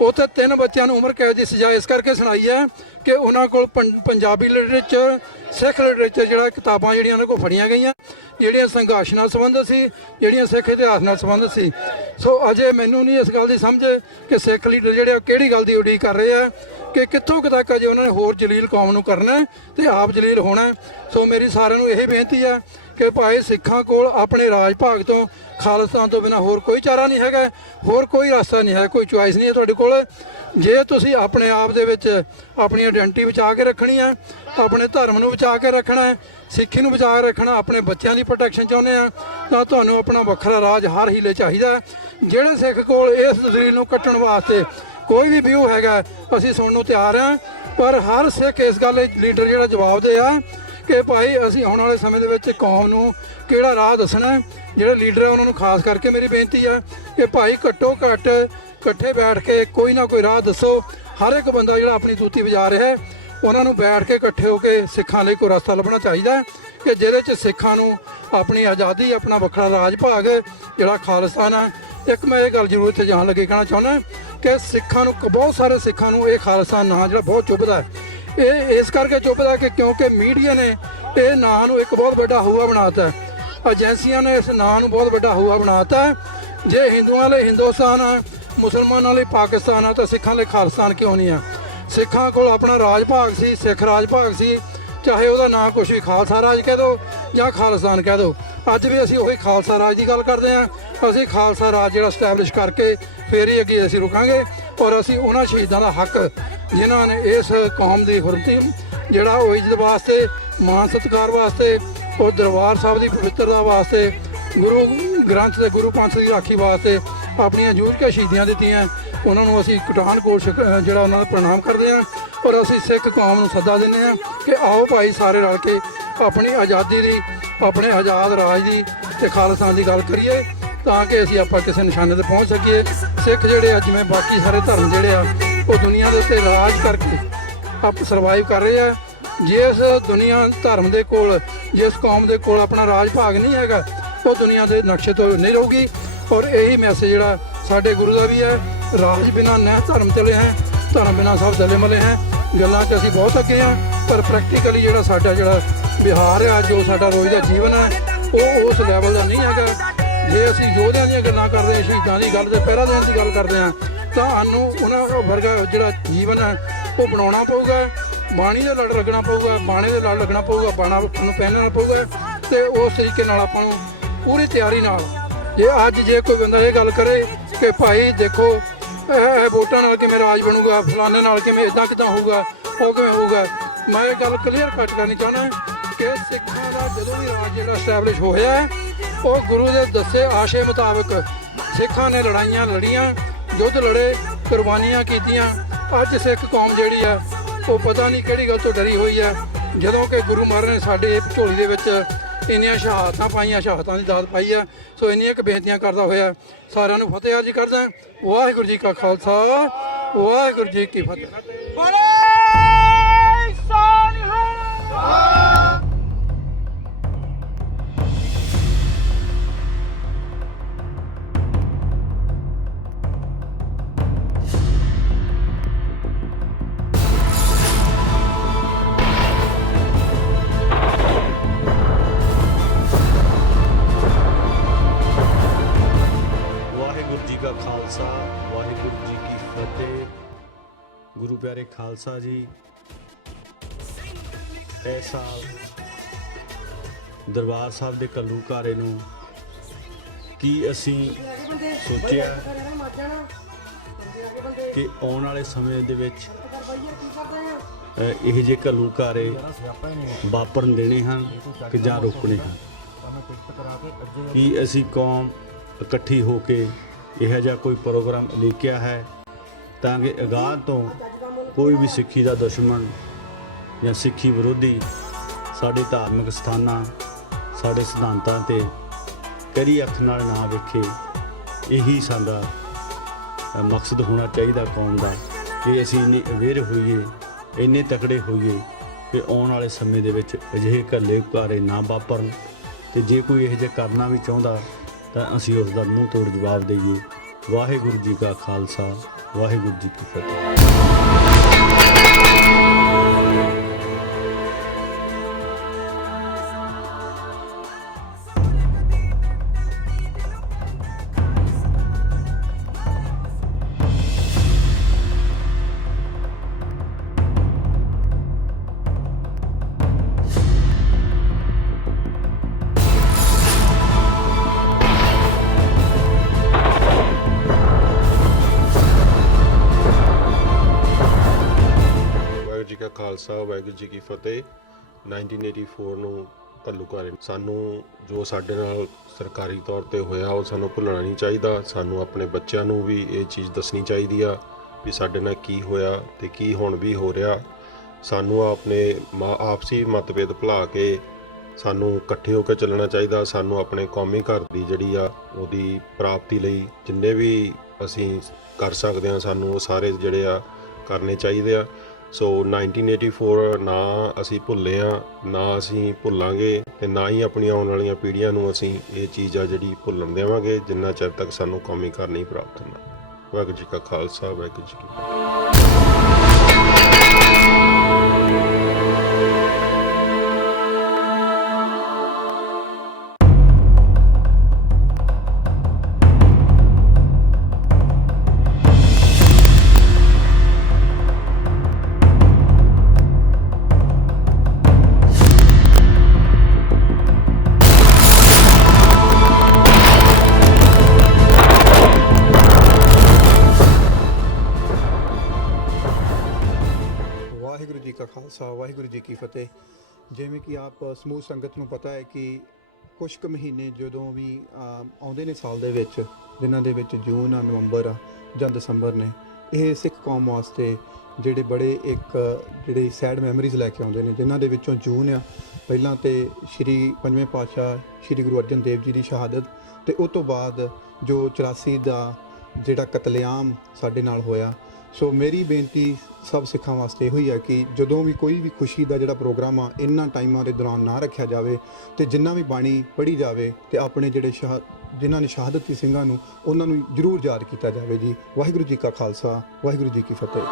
ਉੱਥੇ 3 ਬੱਚਿਆਂ ਨੂੰ ਉਮਰ ਕੈਦ ਦੀ ਸਜ਼ਾ ਇਸ ਕਰਕੇ ਸੁਣਾਈ ਹੈ ਕਿ ਉਹਨਾਂ ਕੋਲ ਪੰਜਾਬੀ ਲਿਟਰੇਚਰ, ਸਿੱਖ ਲਿਟਰੇਚਰ ਜਿਹੜਾ ਕਿਤਾਬਾਂ ਜਿਹੜੀਆਂ ਉਹਨਾਂ ਕੋਲ ਫੜੀਆਂ ਗਈਆਂ, ਜਿਹੜੀਆਂ ਸੰਘਰਸ਼ ਨਾਲ ਸੰਬੰਧਿਤ ਸੀ, ਜਿਹੜੀਆਂ ਸਿੱਖ ਇਤਿਹਾਸ ਨਾਲ ਸੰਬੰਧਿਤ ਸੀ। ਸੋ ਅਜੇ ਮੈਨੂੰ ਨਹੀਂ ਇਸ ਗੱਲ ਦੀ ਸਮਝ ਕਿ ਸਿੱਖ ਲੀਡਰ ਜਿਹੜੇ ਕਿਹੜੀ ਗੱਲ ਦੀ ਉਡੀਕ ਕਰ ਰਹੇ ਆ ਕਿ ਕਿੱਥੋਂ ਤੱਕ ਅਜੇ ਉਹਨਾਂ ਨੇ ਹੋਰ ਜਲੀਲ ਕੌਮ ਨੂੰ ਕਰਨਾ ਤੇ ਆਪ ਜਲੀਲ ਹੋਣਾ। ਸੋ ਮੇਰੀ ਸਾਰਿਆਂ ਨੂੰ ਇਹ ਬੇਨਤੀ ਹੈ ਕਿ ਭਾਈ ਸਿੱਖਾਂ ਕੋਲ ਆਪਣੇ ਰਾਜ ਭਾਗ ਤੋਂ, ਖਾਲਿਸਤਾਨ ਤੋਂ ਬਿਨਾਂ ਹੋਰ ਕੋਈ ਚਾਰਾ ਨਹੀਂ ਹੈਗਾ, ਹੋਰ ਕੋਈ ਰਸਤਾ ਨਹੀਂ ਹੈ, ਕੋਈ ਚੁਆਇਸ ਨਹੀਂ ਹੈ ਤੁਹਾਡੇ ਕੋਲ। ਜੇ ਤੁਸੀਂ ਆਪਣੇ ਆਪ ਦੇ ਵਿੱਚ ਆਪਣੀ ਆਇਡੈਂਟੀ ਬਚਾ ਕੇ ਰੱਖਣੀ ਹੈ, ਆਪਣੇ ਧਰਮ ਨੂੰ ਬਚਾ ਕੇ ਰੱਖਣਾ ਹੈ, ਸਿੱਖੀ ਨੂੰ ਬਚਾ ਕੇ ਰੱਖਣਾ, ਆਪਣੇ ਬੱਚਿਆਂ ਦੀ ਪ੍ਰੋਟੈਕਸ਼ਨ ਚਾਹੁੰਦੇ ਆ, ਤਾਂ ਤੁਹਾਨੂੰ ਆਪਣਾ ਵੱਖਰਾ ਰਾਜ ਹਰ ਹੀਲੇ ਚਾਹੀਦਾ। ਜਿਹੜੇ ਸਿੱਖ ਕੋਲ ਇਸ ਦਲੀਲ ਨੂੰ ਕੱਟਣ ਵਾਸਤੇ ਕੋਈ ਵੀ ਵਿਊ ਹੈਗਾ, ਅਸੀਂ ਸੁਣਨ ਨੂੰ ਤਿਆਰ ਹਾਂ। ਪਰ ਹਰ ਸਿੱਖ ਇਸ ਗੱਲ ਲੀਡਰ ਜਿਹੜਾ ਜਵਾਬ ਦੇ ਆ ਕਿ ਭਾਈ ਅਸੀਂ ਆਉਣ ਵਾਲੇ ਸਮੇਂ ਦੇ ਵਿੱਚ ਕੌਮ ਨੂੰ ਕਿਹੜਾ ਰਾਹ ਦੱਸਣਾ। ਜਿਹੜੇ ਲੀਡਰ ਆ ਉਹਨਾਂ ਨੂੰ ਖਾਸ ਕਰਕੇ ਮੇਰੀ ਬੇਨਤੀ ਆ ਕਿ ਭਾਈ ਘੱਟੋ ਘੱਟ ਇਕੱਠੇ ਬੈਠ ਕੇ ਕੋਈ ਨਾ ਕੋਈ ਰਾਹ ਦੱਸੋ। ਹਰ ਇੱਕ ਬੰਦਾ ਜਿਹੜਾ ਆਪਣੀ ਤੂਤੀ ਵਜਾ ਰਿਹਾ ਹੈ, ਉਹਨਾਂ ਨੂੰ ਬੈਠ ਕੇ ਇਕੱਠੇ ਹੋ ਕੇ ਸਿੱਖਾਂ ਲਈ ਕੋਈ ਰਸਤਾ ਲੱਭਣਾ ਚਾਹੀਦਾ ਕਿ ਜਿਹਦੇ 'ਚ ਸਿੱਖਾਂ ਨੂੰ ਆਪਣੀ ਆਜ਼ਾਦੀ, ਆਪਣਾ ਵੱਖਰਾ ਰਾਜ ਭਾਗ ਜਿਹੜਾ ਖਾਲਿਸਤਾਨ ਆ। ਇੱਕ ਮੈਂ ਇਹ ਗੱਲ ਜ਼ਰੂਰ ਇੱਥੇ ਜਾਣ ਲੱਗੇ ਕਹਿਣਾ ਚਾਹੁੰਦਾ ਕਿ ਸਿੱਖਾਂ ਨੂੰ, ਬਹੁਤ ਸਾਰੇ ਸਿੱਖਾਂ ਨੂੰ ਇਹ ਖਾਲਿਸਤਾਨ ਨਾਂ ਜਿਹੜਾ ਬਹੁਤ ਚੁੱਭਦਾ। ਇਹ ਇਸ ਕਰਕੇ ਚੁੱਭਦਾ ਕਿ ਕਿਉਂਕਿ ਮੀਡੀਆ ਨੇ ਇਹ ਨਾਂ ਨੂੰ ਇੱਕ ਬਹੁਤ ਵੱਡਾ ਹਊਆ ਬਣਾਤਾ, ਏਜੰਸੀਆਂ ਨੇ ਇਸ ਨਾਂ ਨੂੰ ਬਹੁਤ ਵੱਡਾ ਹਊਆ ਬਣਾਤਾ। ਜੇ ਹਿੰਦੂਆਂ ਲਈ ਹਿੰਦੁਸਤਾਨ ਆ, ਮੁਸਲਮਾਨਾਂ ਲਈ ਪਾਕਿਸਤਾਨ ਆ, ਤਾਂ ਸਿੱਖਾਂ ਲਈ ਖਾਲਿਸਤਾਨ ਕਿਉਂ ਨਹੀਂ ਆ? ਸਿੱਖਾਂ ਕੋਲ ਆਪਣਾ ਰਾਜ ਭਾਗ ਸੀ, ਸਿੱਖ ਰਾਜ ਭਾਗ ਸੀ, ਚਾਹੇ ਉਹਦਾ ਨਾਂ ਕੁਛ ਵੀ ਖਾਲਸਾ ਰਾਜ ਕਹਿ ਦਿਓ ਜਾਂ ਖਾਲਿਸਤਾਨ ਕਹਿ ਦਿਓ। ਅੱਜ ਵੀ ਅਸੀਂ ਉਹੀ ਖਾਲਸਾ ਰਾਜ ਦੀ ਗੱਲ ਕਰਦੇ ਹਾਂ। ਅਸੀਂ ਖਾਲਸਾ ਰਾਜ ਜਿਹੜਾ ਸਟੈਬਲਿਸ਼ ਕਰਕੇ ਫੇਰ ਹੀ ਅੱਗੇ ਅਸੀਂ ਰੁਕਾਂਗੇ। ਔਰ ਅਸੀਂ ਉਹਨਾਂ ਸ਼ਹੀਦਾਂ ਦਾ ਹੱਕ ਜਿਨ੍ਹਾਂ ਨੇ ਇਸ ਕੌਮ ਦੀ ਹੁਰਮਤੀ ਜਿਹੜਾ ਉਹ ਇੱਜ਼ਤ ਵਾਸਤੇ, ਮਾਣ ਸਤਿਕਾਰ ਵਾਸਤੇ, ਔਰ ਦਰਬਾਰ ਸਾਹਿਬ ਦੀ ਪਵਿੱਤਰਤਾ ਵਾਸਤੇ, ਗੁਰੂ ਗ੍ਰੰਥ ਦੇ ਗੁਰੂ ਪੰਥ ਦੀ ਰਾਖੀ ਵਾਸਤੇ ਆਪਣੀਆਂ ਜੂਝ ਕੇ ਸ਼ਹੀਦੀਆਂ ਦਿੱਤੀਆਂ, ਉਹਨਾਂ ਨੂੰ ਅਸੀਂ ਪਠਾਨਕੋਟ ਜਿਹੜਾ ਉਹਨਾਂ ਦਾ ਪ੍ਰਣਾਮ ਕਰਦੇ ਹਾਂ। ਔਰ ਅਸੀਂ ਸਿੱਖ ਕੌਮ ਨੂੰ ਸੱਦਾ ਦਿੰਦੇ ਹਾਂ ਕਿ ਆਓ ਭਾਈ ਸਾਰੇ ਰਲ ਕੇ ਆਪਣੀ ਆਜ਼ਾਦੀ ਦੀ, ਆਪਣੇ ਆਜ਼ਾਦ ਰਾਜ ਦੀ ਤੇ ਖਾਲਿਸਤਾਨ ਦੀ ਗੱਲ ਕਰੀਏ ਤਾਂ ਕਿ ਅਸੀਂ ਆਪਾਂ ਕਿਸੇ ਨਿਸ਼ਾਨੇ ਤੇ ਪਹੁੰਚ ਸਕੀਏ। ਸਿੱਖ ਜਿਹੜੇ ਆ ਜਿਵੇਂ ਬਾਕੀ ਸਾਰੇ ਧਰਮ ਜਿਹੜੇ ਆ ਉਹ ਦੁਨੀਆ ਦੇ ਉੱਤੇ ਰਾਜ ਕਰਕੇ ਆਪ ਸਰਵਾਈਵ ਕਰ ਰਹੇ ਆ। ਜਿਸ ਦੁਨੀਆ ਧਰਮ ਦੇ ਕੋਲ, ਜਿਸ ਕੌਮ ਦੇ ਕੋਲ ਆਪਣਾ ਰਾਜ ਭਾਗ ਨਹੀਂ ਹੈਗਾ, ਉਹ ਦੁਨੀਆ ਦੇ ਨਕਸ਼ੇ ਤੋਂ ਨਹੀਂ ਰਹੂਗੀ। ਔਰ ਇਹੀ ਮੈਸੇਜ ਜਿਹੜਾ ਸਾਡੇ ਗੁਰੂ ਦਾ ਵੀ ਹੈ, ਰਾਜ ਬਿਨਾ ਨਹਿ ਧਰਮ ਚਲੇ ਹੈ, ਧਰਮ ਬਿਨਾ ਸਭ ਦਲੇ ਮਲੇ ਹੈ। ਗੱਲਾਂ 'ਚ ਅਸੀਂ ਬਹੁਤ ਅੱਗੇ ਹਾਂ, ਪਰ ਪ੍ਰੈਕਟੀਕਲੀ ਜਿਹੜਾ ਸਾਡਾ ਜਿਹੜਾ ਵਿਹਾਰ ਆ, ਜੋ ਸਾਡਾ ਰੋਜ਼ ਦਾ ਜੀਵਨ ਹੈ, ਉਹ ਉਸ ਲੈਵਲ ਦਾ ਨਹੀਂ ਹੈਗਾ। ਜੇ ਅਸੀਂ ਯੋਧਿਆਂ ਦੀਆਂ ਗੱਲਾਂ ਕਰਦੇ ਹਾਂ, ਸ਼ਹੀਦਾਂ ਦੀ ਗੱਲ ਤੇ ਪਹਿਰਾ ਦੇਣ ਦੀ ਗੱਲ ਕਰਦੇ ਹਾਂ, ਤਾਂ ਸਾਨੂੰ ਉਹਨਾਂ ਵਰਗਾ ਜਿਹੜਾ ਜੀਵਨ ਹੈ ਉਹ ਬਣਾਉਣਾ ਪਊਗਾ। ਬਾਣੀ ਦੇ ਲੜ ਲੱਗਣਾ ਪਊਗਾ, ਬਾਣੇ ਦੇ ਲੜ ਲੱਗਣਾ ਪਊਗਾ, ਬਾਣਾ ਨੂੰ ਪਹਿਨਣਾ ਪਊਗਾ। ਤੇ ਉਸ ਤਰੀਕੇ ਨਾਲ ਆਪਾਂ ਨੂੰ ਪੂਰੀ ਤਿਆਰੀ ਨਾਲ, ਜੇ ਕੋਈ ਬੰਦਾ ਇਹ ਗੱਲ ਕਰੇ ਕਿ ਭਾਈ ਦੇਖੋ ਇਹ ਵੋਟਾਂ ਨਾਲ ਕਿਵੇਂ ਰਾਜ ਬਣੂਗਾ, ਫਲਾਣੇ ਨਾਲ ਕਿਵੇਂ ਇੱਦਾਂ ਕਿੱਦਾਂ ਹੋਊਗਾ, ਉਹ ਕਿਵੇਂ ਹੋਊਗਾ, ਮੈਂ ਇਹ ਗੱਲ ਕਲੀਅਰ ਕੱਟ ਕਰਨੀ ਚਾਹੁੰਦਾ ਕਿ ਸਿੱਖਾਂ ਦਾ ਜਦੋਂ ਵੀ ਰਾਜ ਜਿਹੜਾ ਐਸਟੈਬਲਿਸ਼ ਹੋਇਆ ਹੈ, ਉਹ ਗੁਰੂ ਦੇ ਦੱਸੇ ਆਸ਼ੇ ਮੁਤਾਬਕ ਸਿੱਖਾਂ ਨੇ ਲੜਾਈਆਂ ਲੜੀਆਂ, ਯੁੱਧ ਲੜੇ, ਕੁਰਬਾਨੀਆਂ ਕੀਤੀਆਂ। ਅੱਜ ਸਿੱਖ ਕੌਮ ਜਿਹੜੀ ਆ ਉਹ ਪਤਾ ਨਹੀਂ ਕਿਹੜੀ ਗੱਲ ਤੋਂ ਡਰੀ ਹੋਈ ਹੈ। ਜਦੋਂ ਕਿ ਗੁਰੂ ਮਹਾਰਾਜ ਨੇ ਸਾਡੇ ਝੋਲੀ ਦੇ ਵਿੱਚ ਇੰਨੀਆਂ ਸ਼ਹਾਦਤਾਂ ਪਾਈਆਂ, ਸ਼ਹਾਦਤਾਂ ਦੀ ਦਾਤ ਪਾਈ ਆ। ਸੋ ਇੰਨੀਆਂ ਕੁ ਬੇਨਤੀਆਂ ਕਰਦਾ ਹੋਇਆ ਸਾਰਿਆਂ ਨੂੰ ਫਤਿਹ ਅਰਜ਼ ਕਰਦਾ। ਵਾਹਿਗੁਰੂ ਜੀ ਕਾ ਖਾਲਸਾ, ਵਾਹਿਗੁਰੂ ਜੀ ਕੀ ਫਤਿਹ। ਵਾਹਿਗੁਰੂ ਜੀ ਕਾ ਖਾਲਸਾ, ਵਾਹਿਗੁਰੂ ਜੀ ਕੀ ਫਤਿਹ। ਗੁਰੂ ਪਿਆਰੇ ਖਾਲਸਾ ਜੀ, ਇਸ ਸਾਲ ਦਰਬਾਰ ਸਾਹਿਬ ਦੇ ਘੱਲੂਘਾਰੇ ਨੂੰ ਕੀ ਅਸੀਂ ਸੋਚਿਆ ਕਿ ਆਉਣ ਵਾਲੇ ਸਮੇਂ ਦੇ ਵਿੱਚ ਇਹ ਜਿਹੇ ਘੱਲੂਘਾਰੇ ਵਾਪਰਨ ਦੇਣੇ ਹਨ ਕਿ ਜਾਂ ਰੋਕਣੇ ਹਨ। ਕੀ ਅਸੀਂ ਕੌਮ ਇਕੱਠੀ ਹੋ ਕੇ ਇਹੋ ਜਿਹਾ ਕੋਈ ਪ੍ਰੋਗਰਾਮ ਲਿਖਿਆ ਹੈ ਤਾਂ ਕਿ ਅਗਾਂਹ ਤੋਂ ਕੋਈ ਵੀ ਸਿੱਖੀ ਦਾ ਦੁਸ਼ਮਣ ਜਾਂ ਸਿੱਖੀ ਵਿਰੋਧੀ ਸਾਡੇ ਧਾਰਮਿਕ ਸਥਾਨਾਂ, ਸਾਡੇ ਸਿਧਾਂਤਾਂ ਤੇ ਕਰੀ ਅੱਖ ਨਾਲ ਨਾ ਵੇਖੇ। ਇਹੀ ਸਾਡਾ ਮਕਸਦ ਹੋਣਾ ਚਾਹੀਦਾ ਕੌਮ ਦਾ, ਕਿ ਅਸੀਂ ਇੰਨੇ ਅਵੇਅਰ ਹੋਈਏ, ਇੰਨੇ ਤਕੜੇ ਹੋਈਏ ਕਿ ਆਉਣ ਵਾਲੇ ਸਮੇਂ ਦੇ ਵਿੱਚ ਅਜਿਹੇ ਘੱਲੂਘਾਰੇ ਨਾ ਵਾਪਰਨ। ਤੇ ਜੇ ਕੋਈ ਇਹੋ ਜਿਹਾ ਕਰਨਾ ਵੀ ਚਾਹੁੰਦਾ ਤਾਂ ਅਸੀਂ ਉਸ ਦਾ ਮੂੰਹ ਤੋੜ ਜਵਾਬ ਦੇਈਏ। ਵਾਹਿਗੁਰੂ ਜੀ ਕਾ ਖਾਲਸਾ, ਵਾਹਿਗੁਰੂ ਜੀ ਕੀ ਫਤਿਹ। ਖਾਲਸਾ, ਵਾਹਿਗੁਰੂ ਜੀ ਕੀ ਫਤਿਹ। 1984 ਨੂੰ ਘੱਲੂਘਾਰੇ ਸਾਨੂੰ ਜੋ ਸਾਡੇ ਨਾਲ ਸਰਕਾਰੀ ਤੌਰ ਤੇ ਹੋਇਆ ਉਹ ਸਾਨੂੰ ਭੁੱਲਣਾ ਨਹੀਂ ਚਾਹੀਦਾ। ਸਾਨੂੰ ਆਪਣੇ ਬੱਚਿਆਂ ਨੂੰ ਵੀ ਇਹ ਚੀਜ਼ ਦੱਸਣੀ ਚਾਹੀਦੀ ਆ ਵੀ ਸਾਡੇ ਨਾਲ ਕੀ ਹੋਇਆ ਤੇ ਕੀ ਹੁਣ ਵੀ ਹੋ ਰਿਹਾ। ਸਾਨੂੰ ਆਪਣੇ ਆਪਸੀ ਮਤਭੇਦ ਭੁਲਾ ਕੇ ਸਾਨੂੰ ਇਕੱਠੇ ਹੋ ਕੇ ਚੱਲਣਾ ਚਾਹੀਦਾ। ਸਾਨੂੰ ਆਪਣੇ ਕੌਮੀ ਘਰ ਦੀ ਜਿਹੜੀ ਆ ਉਹਦੀ ਪ੍ਰਾਪਤੀ ਲਈ ਜਿੰਨੇ ਵੀ ਅਸੀਂ ਕਰ ਸਕਦੇ ਹਾਂ ਸਾਨੂੰ ਉਹ ਸਾਰੇ ਜਿਹੜੇ ਆ ਕਰਨੇ ਚਾਹੀਦੇ ਆ। ਸੋ 1984 ਨਾ ਅਸੀਂ ਭੁੱਲੇ ਹਾਂ, ਨਾ ਅਸੀਂ ਭੁੱਲਾਂਗੇ ਤੇ ਨਾ ਹੀ ਆਪਣੀਆਂ ਆਉਣ ਵਾਲੀਆਂ ਪੀੜ੍ਹੀਆਂ ਨੂੰ ਅਸੀਂ ਇਹ ਚੀਜ਼ ਆ ਜਿਹੜੀ ਭੁੱਲਣ ਦੇਵਾਂਗੇ ਜਿੰਨਾ ਚਿਰ ਤੱਕ ਸਾਨੂੰ ਕੌਮੀ ਘਰ ਨਹੀਂ ਪ੍ਰਾਪਤ ਹੁੰਦਾ। ਵਾਹਿਗੁਰੂ ਜੀ ਕਾ ਖਾਲਸਾ, ਵਾਹਿਗੁਰੂ ਜੀ ਕੀ ਫਤਿਹ। ਖਾਲਸਾ, ਵਾਹਿਗੁਰੂ ਜੀ ਕੀ ਫਤਿਹ। ਜਿਵੇਂ ਕਿ ਆਪ ਸਮੂਹ ਸੰਗਤ ਨੂੰ ਪਤਾ ਹੈ ਕਿ ਕੁਝ ਕੁ ਮਹੀਨੇ ਜਦੋਂ ਵੀ ਆਉਂਦੇ ਨੇ ਸਾਲ ਦੇ ਵਿੱਚ, ਜਿਨ੍ਹਾਂ ਦੇ ਵਿੱਚ ਜੂਨ ਆ, ਨਵੰਬਰ ਆ ਜਾਂ ਦਸੰਬਰ ਨੇ, ਇਹ ਸਿੱਖ ਕੌਮ ਵਾਸਤੇ ਜਿਹੜੇ ਬੜੇ ਜਿਹੜੇ ਸੈਡ ਮੈਮਰੀਜ਼ ਲੈ ਕੇ ਆਉਂਦੇ ਨੇ, ਜਿਨ੍ਹਾਂ ਦੇ ਵਿੱਚੋਂ ਜੂਨ ਆ ਪਹਿਲਾਂ ਤੇ ਸ਼੍ਰੀ ਪੰਜਵੇਂ ਪਾਤਸ਼ਾਹ ਸ਼੍ਰੀ ਗੁਰੂ ਅਰਜਨ ਦੇਵ ਜੀ ਦੀ ਸ਼ਹਾਦਤ, ਤੇ ਉਸ ਤੋਂ ਬਾਅਦ ਜੋ 84 ਦਾ ਜਿਹੜਾ ਕਤਲੇਆਮ ਸਾਡੇ ਨਾਲ ਹੋਇਆ। ਸੋ ਮੇਰੀ ਬੇਨਤੀ ਸਭ ਸਿੱਖਾਂ ਵਾਸਤੇ ਇਹੋ ਹੀ ਹੈ ਕਿ ਜਦੋਂ ਵੀ ਕੋਈ ਵੀ ਖੁਸ਼ੀ ਦਾ ਜਿਹੜਾ ਪ੍ਰੋਗਰਾਮ ਆ ਇਹਨਾਂ ਟਾਈਮਾਂ ਦੇ ਦੌਰਾਨ ਨਾ ਰੱਖਿਆ ਜਾਵੇ ਤੇ ਜਿੰਨਾ ਵੀ ਬਾਣੀ ਪੜ੍ਹੀ ਜਾਵੇ ਤੇ ਆਪਣੇ ਜਿਹੜੇ ਜਿਨ੍ਹਾਂ ਨੇ ਸ਼ਹਾਦਤ ਦਿੱਤੀ ਸਿੰਘਾਂ ਨੂੰ ਉਹਨਾਂ ਨੂੰ ਜ਼ਰੂਰ ਯਾਦ ਕੀਤਾ ਜਾਵੇ ਜੀ। ਵਾਹਿਗੁਰੂ ਜੀ ਕਾ ਖਾਲਸਾ, ਵਾਹਿਗੁਰੂ ਜੀ ਕੀ ਫਤਿਹ।